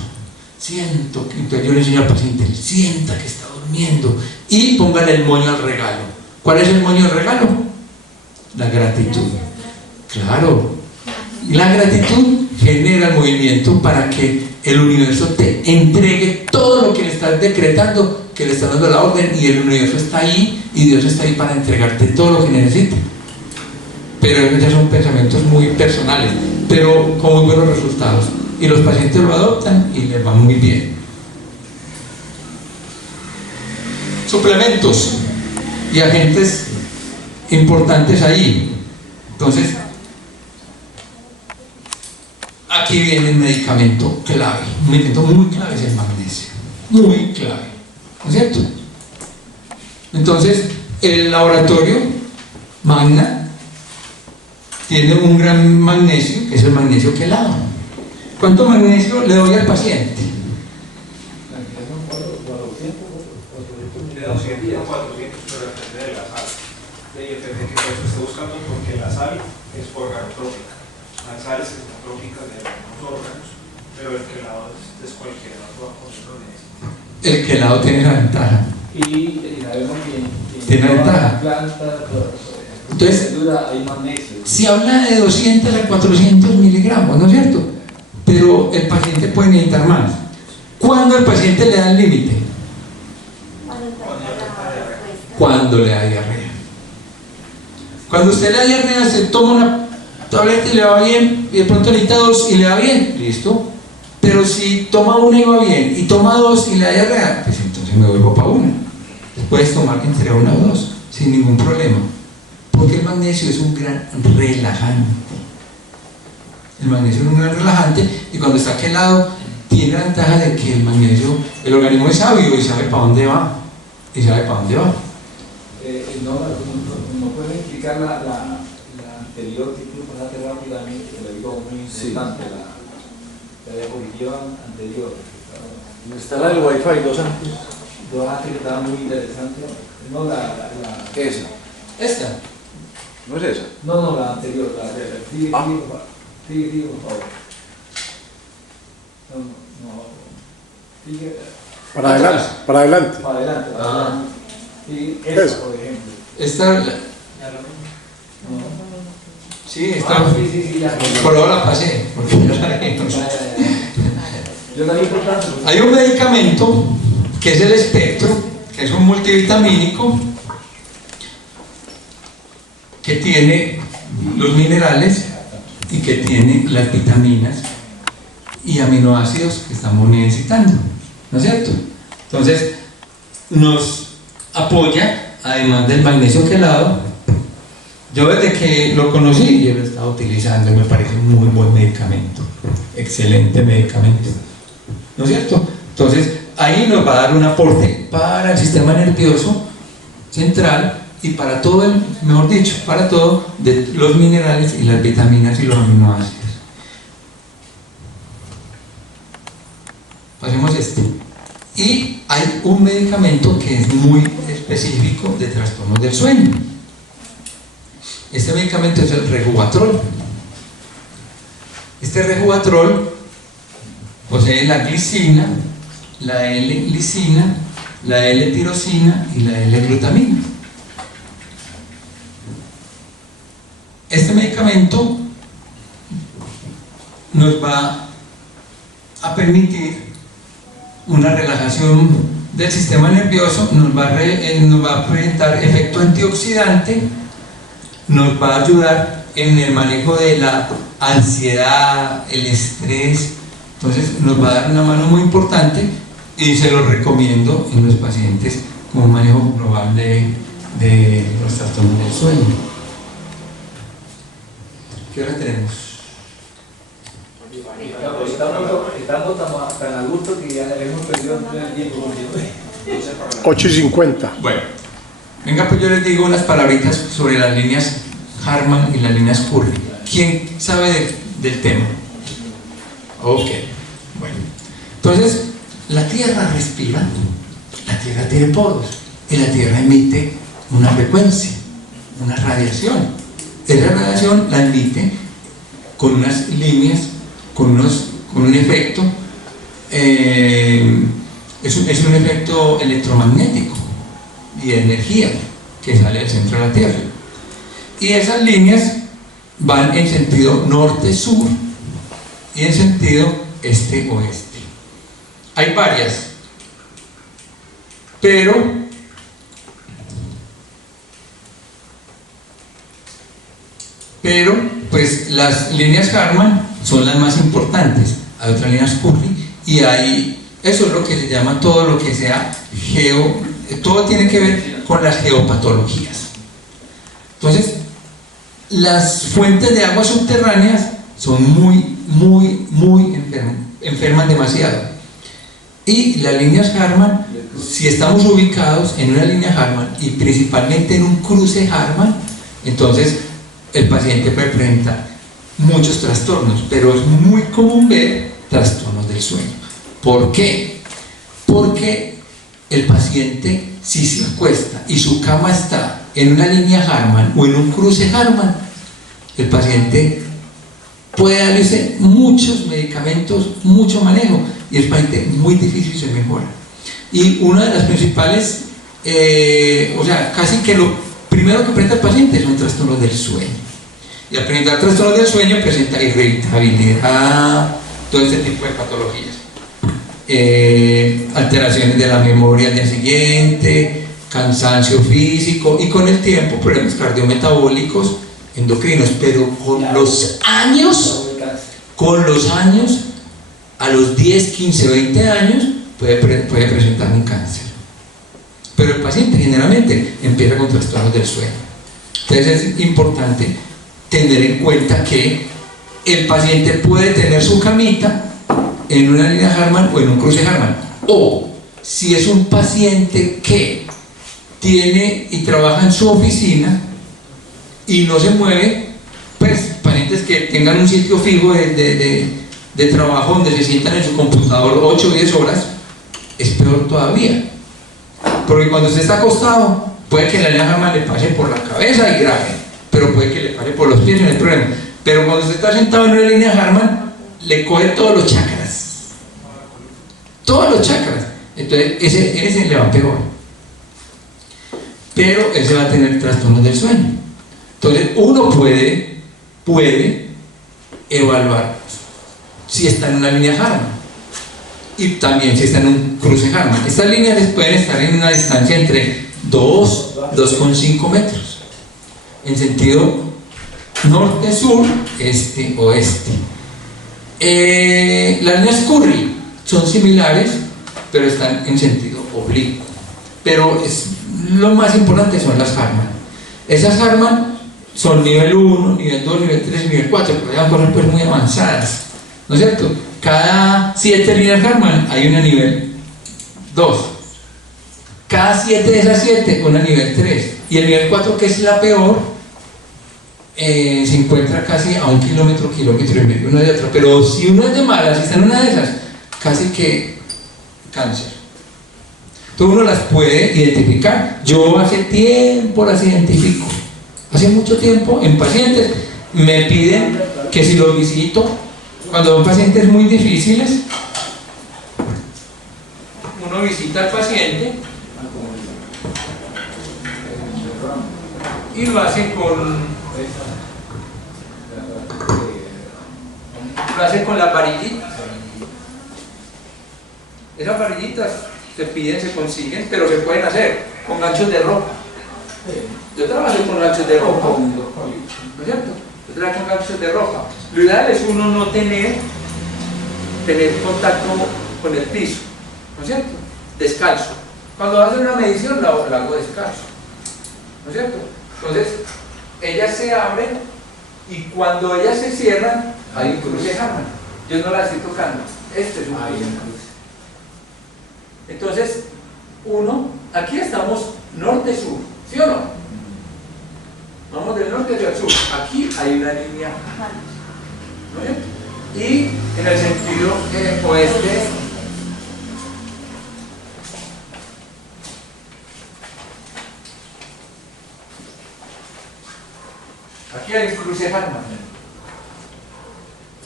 que entonces yo le enseño al paciente, sienta que está durmiendo y póngale el moño al regalo. ¿Cuál es el moño al regalo? La gratitud. Claro, la gratitud genera el movimiento para que el universo te entregue todo lo que le estás decretando, que le estás dando la orden, y el universo está ahí y Dios está ahí para entregarte todo lo que necesita. Pero esos ya son pensamientos muy personales, pero con muy buenos resultados, y los pacientes lo adoptan y les va muy bien. Suplementos y agentes importantes ahí. Entonces, aquí viene el medicamento clave. Un medicamento muy clave es el magnesio, muy clave, ¿no es cierto? Entonces, el laboratorio Magna tiene un gran magnesio, que es el magnesio quelado. ¿Cuánto magnesio le doy al paciente? De 200 a 400, pero depende de la sal. Depende de qué cosa esté buscando, porque la sal es organotrópica. Las sales exotrópicas de algunos órganos, pero el quelado es cualquier otro organismo. El quelado tiene la ventaja. Y sabemos que tiene todas ventaja. las plantas, Entonces, hay magnesio. se habla de 200 a 400 miligramos, ¿no es cierto? Pero el paciente puede necesitar más. ¿Cuándo el paciente le da el límite? Cuando le da diarrea. Cuando usted le da diarrea, se toma una tableta y le va bien, y de pronto necesita 2 y le va bien, listo. Pero si toma una y va bien, y toma 2 y le da diarrea, pues entonces me vuelvo para una. Puedes tomar entre 1 o 2 sin ningún problema, porque el magnesio es un gran relajante. El magnesio es un gran relajante, y cuando está quelado tiene la ventaja de que el magnesio, el organismo es sabio y sabe para dónde va, ¿No puede explicar la anterior que tú pasaste rápidamente, que le digo muy importante, la diapositiva anterior? Está la del Wi-Fi, 2 amplios. Dos que estaban muy interesantes. No, Esa. Esta. ¿No es esa? No, la anterior, sigue, por favor. No, sigue. Para adelante, para adelante. Para adelante. Sí, Eso. esa, por ejemplo. Esta, No. sí, esta. Sí, ya. Por ahora la pasé, porque no la vimos. Yo la vi importante. Hay un medicamento que es el espectro, que es un multivitamínico que tiene los minerales y que tiene las vitaminas y aminoácidos que estamos necesitando, ¿no es cierto? Entonces nos apoya, además del magnesio quelado. Yo desde que lo conocí, yo lo he estado utilizando y me parece un muy buen medicamento, excelente medicamento, ¿no es cierto? Entonces ahí nos va a dar un aporte para el sistema nervioso central y para todo el, mejor dicho, para todo de los minerales y las vitaminas y los aminoácidos. Pasemos este. Y hay un medicamento que es muy específico de trastornos del sueño. Este medicamento es el Rejuvatrol. Este Rejuvatrol posee la glicina, la L-lisina, la L-tirosina y la L-glutamina. Este medicamento nos va a permitir una relajación del sistema nervioso, nos va a presentar efecto antioxidante, nos va a ayudar en el manejo de la ansiedad, el estrés. Entonces nos va a dar una mano muy importante y se lo recomiendo en los pacientes con un manejo global de los trastornos del sueño. ¿Qué hora tenemos? Estamos tan a gusto que ya hemos perdido el tiempo. 8:50. Bueno, venga, pues yo les digo unas palabritas sobre las líneas Harman y las líneas Curry. ¿Quién sabe del tema? Ok, bueno. Entonces, la Tierra respira, la Tierra tiene poros y la Tierra emite una frecuencia, una radiación. Esa radiación la emite con unas líneas, con un efecto, es un efecto electromagnético y de energía que sale del centro de la Tierra. Y esas líneas van en sentido norte-sur y en sentido este-oeste. Hay varias, pero pues las líneas Harman son las más importantes. Hay otras líneas Curry y hay, eso es lo que se llama todo lo que sea todo tiene que ver con las geopatologías. Entonces, las fuentes de aguas subterráneas son muy enferman demasiado. Y las líneas Harman, si estamos ubicados en una línea Harman y principalmente en un cruce Harman, entonces el paciente puede presentar muchos trastornos, pero es muy común ver trastornos del sueño. ¿Por qué? Porque el paciente, si se acuesta y su cama está en una línea Harman o en un cruce Harman, el paciente puede darse muchos medicamentos, mucho manejo, y el paciente muy difícil se mejora. Y una de las principales, casi que lo primero que presenta el paciente son trastornos del sueño. Y al presentar trastornos del sueño presenta irritabilidad, todo este tipo de patologías. Alteraciones de la memoria al día siguiente, cansancio físico y con el tiempo problemas cardiometabólicos, endocrinos, pero con los años, a los 10, 15, 20 años puede presentar un cáncer. Pero el paciente generalmente empieza con trastornos del sueño. Entonces es importante tener en cuenta que el paciente puede tener su camita en una línea Harman o en un cruce Harman, o si es un paciente que tiene y trabaja en su oficina y no se mueve, pues pacientes que tengan un sitio fijo de trabajo donde se sientan en su computador 8 o 10 horas, es peor todavía, porque cuando usted está acostado puede que la línea Harman le pase por la cabeza y grave, pero puede que le pase por los pies y no hay problema. Pero cuando usted está sentado en una línea Harman, le coge todos los chakras, entonces ese le va peor, pero ese va a tener trastornos del sueño. Entonces uno puede evaluar si está en una línea Harman. y también si está en un cruce Harman. Estas líneas pueden estar en una distancia entre 2,5 metros, en sentido norte-sur, este-oeste. Las líneas Curry son similares, pero están en sentido oblicuo. Pero lo más importante son las Harman. Esas Harman son nivel 1, nivel 2, nivel 3 y nivel 4, pero ya cosas pues muy avanzadas, ¿no es cierto? Cada 7 líneas Harman hay una nivel 2. Cada 7 de esas 7, una nivel 3. Y el nivel 4, que es la peor, se encuentra casi a 1 kilómetro, kilómetro y medio uno de otro. Pero si uno es de malas, si está en una de esas, casi que cáncer. Entonces uno las puede identificar. Yo hace tiempo las identifico. Hace mucho tiempo en pacientes me piden que si los visito, cuando son pacientes muy difíciles, uno visita al paciente y lo hace con las varillitas. Esas varillitas se piden, se consiguen, pero se pueden hacer con ganchos de ropa. Yo trabajo con ganchos de ropa, ¿no es cierto? Yo trabajo con ganchos de ropa. Lo ideal es uno no tener contacto con el piso, ¿no es cierto? Descalzo. Cuando hacen una medición la hago descalzo, ¿no es cierto? Entonces, ellas se abren y cuando ellas se cierran, hay un cruce Harman. Yo no las estoy tocando. Este es un cruce. Entonces, aquí estamos norte-sur, ¿sí o no? Vamos del norte hacia el sur. Aquí hay una línea, ¿no es cierto? Y en el sentido oeste, aquí hay un cruce Harman.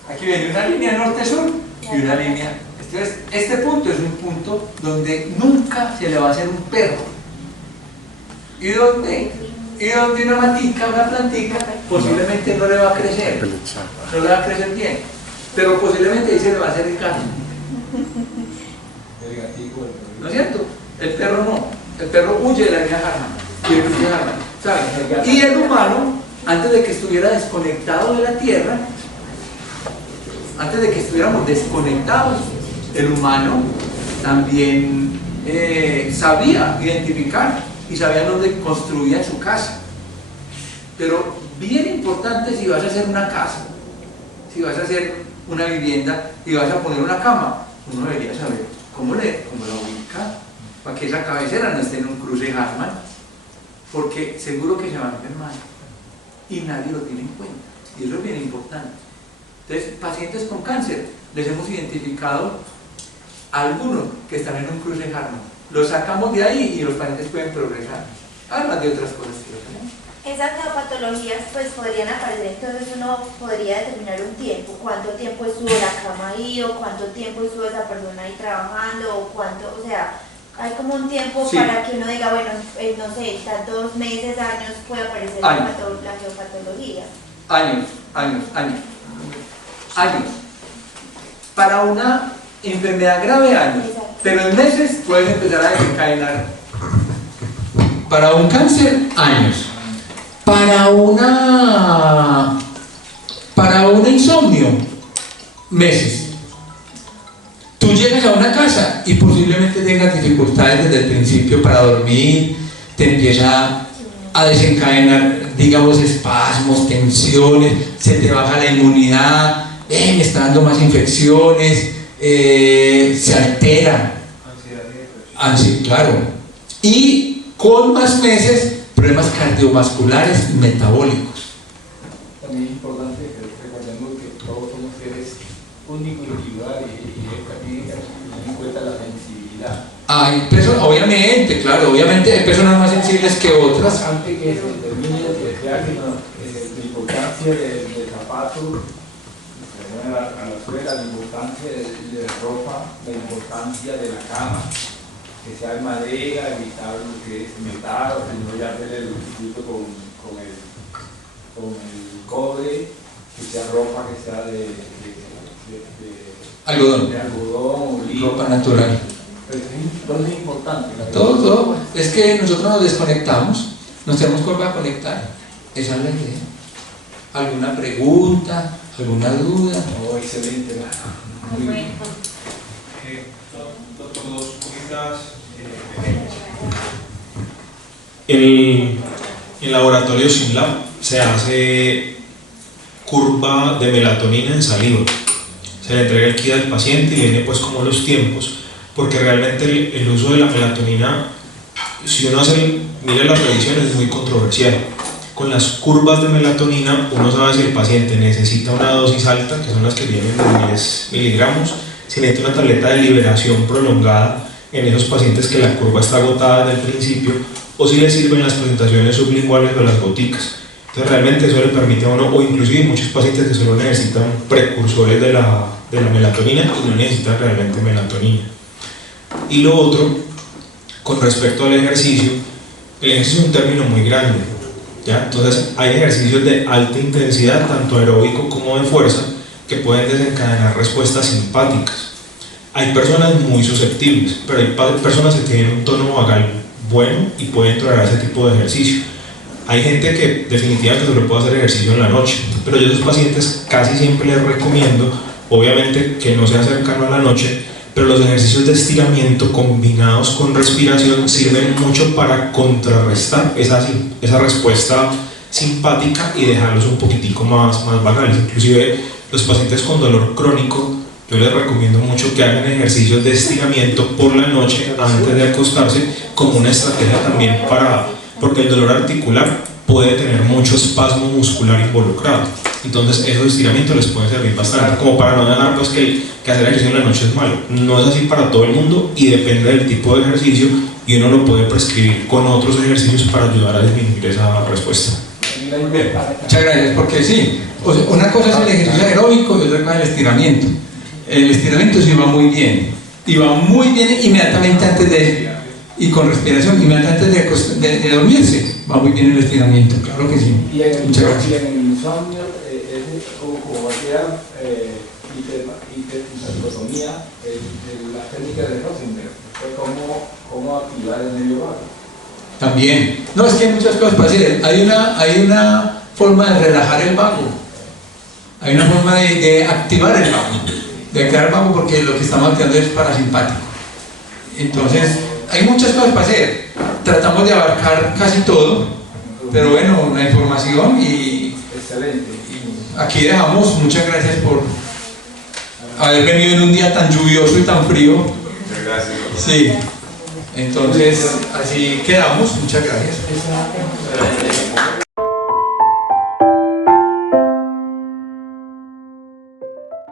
Aquí viene una línea norte-sur y una línea. Entonces, este punto es un punto donde nunca se le va a hacer un perro. Y donde una matica, una plantica, posiblemente no le va a crecer. No le va a crecer bien. Pero posiblemente ahí se le va a hacer el caso. ¿No es cierto? El perro no. El perro huye de la línea Harman. Y el cruce Harman, ¿sabe? Y el humano, antes de que estuviera desconectado de la Tierra, antes de que estuviéramos desconectados, el humano también sabía identificar y sabía dónde construía su casa. Pero bien importante, si vas a hacer una casa, si vas a hacer una vivienda y vas a poner una cama, uno debería saber cómo la ubica para que esa cabecera no esté en un cruce Harman, porque seguro que se va a enfermar y nadie lo tiene en cuenta, y eso es bien importante. Entonces, pacientes con cáncer, les hemos identificado algunos que están en un cruce Harman, los sacamos de ahí y los pacientes pueden progresar, además de otras cosas que tenemos. Esas neopatologías pues podrían aparecer, entonces uno podría determinar un tiempo, cuánto tiempo estuvo la cama ahí, o cuánto tiempo estuvo esa persona ahí trabajando, o cuánto, o sea, hay como un tiempo sí, para que uno diga, bueno, no sé, tantos meses, años puede aparecer la neopatología. Años. Para una enfermedad grave, años. Exacto. Pero en meses pueden empezar a desencadenar. Para un cáncer, años. Para un insomnio, meses. Tú llegas a una casa y posiblemente tengas dificultades desde el principio para dormir, te empieza a desencadenar, digamos, espasmos, tensiones, se te baja la inmunidad, me está dando más infecciones, se altera. Ansiedad, claro. Y con más meses, problemas cardiovasculares y metabólicos. También es importante que recordemos que todos somos seres únicos, individuales y hay que tener en cuenta la sensibilidad. Hay personas, obviamente, claro, obviamente hay personas más sensibles que otras. Antes que se termine de crear la importancia del zapato, a la suela, la importancia de la ropa, la importancia de la cama, que sea de madera, evitar lo que es metal, o no ya hacer el sustituto con el cobre, que sea ropa que sea de algodón, de algodón, oliva. ropa natural. Pero es importante. Todo. Es que nosotros nos desconectamos, nos tenemos que volver a conectar. Esa es la idea. ¿Alguna pregunta? ¿Alguna duda? Oh, excelente. Muy bien. Doctor, dos cositas pequeñas. En laboratorio SYNLAB se hace curva de melatonina en saliva. Se le entrega el kit al paciente y viene pues como los tiempos, porque realmente el uso de la melatonina, si uno mira las revisiones, es muy controversial. Con las curvas de melatonina uno sabe si el paciente necesita una dosis alta, que son las que vienen de 10 miligramos, si necesita una tableta de liberación prolongada en esos pacientes que la curva está agotada desde el principio, o si le sirven las presentaciones sublinguales o las goticas. Entonces realmente eso le permite a uno, o inclusive muchos pacientes que solo necesitan precursores de la melatonina y no necesitan realmente melatonina. Y lo otro, con respecto al ejercicio, el ejercicio es un término muy grande, ¿ya? Entonces hay ejercicios de alta intensidad, tanto aeróbico como de fuerza, que pueden desencadenar respuestas simpáticas. Hay personas muy susceptibles, pero hay personas que tienen un tono vagal bueno y pueden tolerar ese tipo de ejercicio. Hay gente que definitivamente solo puede hacer ejercicio en la noche, pero yo a esos pacientes casi siempre les recomiendo, obviamente que no sea cercano a la noche, pero los ejercicios de estiramiento combinados con respiración sirven mucho para contrarrestar esa respuesta simpática y dejarlos un poquitico más vagales. Inclusive los pacientes con dolor crónico, yo les recomiendo mucho que hagan ejercicios de estiramiento por la noche antes de acostarse, como una estrategia también porque el dolor articular puede tener mucho espasmo muscular involucrado. Entonces esos estiramientos les pueden servir bastante, como para no dejar pues que hacer ejercicio en la noche es malo. No es así para todo el mundo y depende del tipo de ejercicio, y uno lo puede prescribir con otros ejercicios para ayudar a disminuir esa respuesta. Muchas gracias, porque sí, o sea, una cosa es el ejercicio aeróbico y otra cosa es el estiramiento. El estiramiento sí va muy bien, y va muy bien inmediatamente antes y con respiración, inmediatamente antes de dormirse, va muy bien el estiramiento, claro que sí. Y en Muchas gracias. el insomnio, es como hacía hiperhiperosmia, la técnica de Rosenberg, cómo activar el medio vago. También, no, es que hay muchas cosas para hacer. Hay una forma de relajar el vago, hay una forma de activar el vago, porque lo que estamos activando es parasimpático. Entonces, hay muchas cosas para hacer. Tratamos de abarcar casi todo, pero bueno, la información y Excelente. aquí dejamos. Muchas gracias por haber venido en un día tan lluvioso y tan frío. Muchas gracias. Sí, entonces así quedamos. Muchas gracias.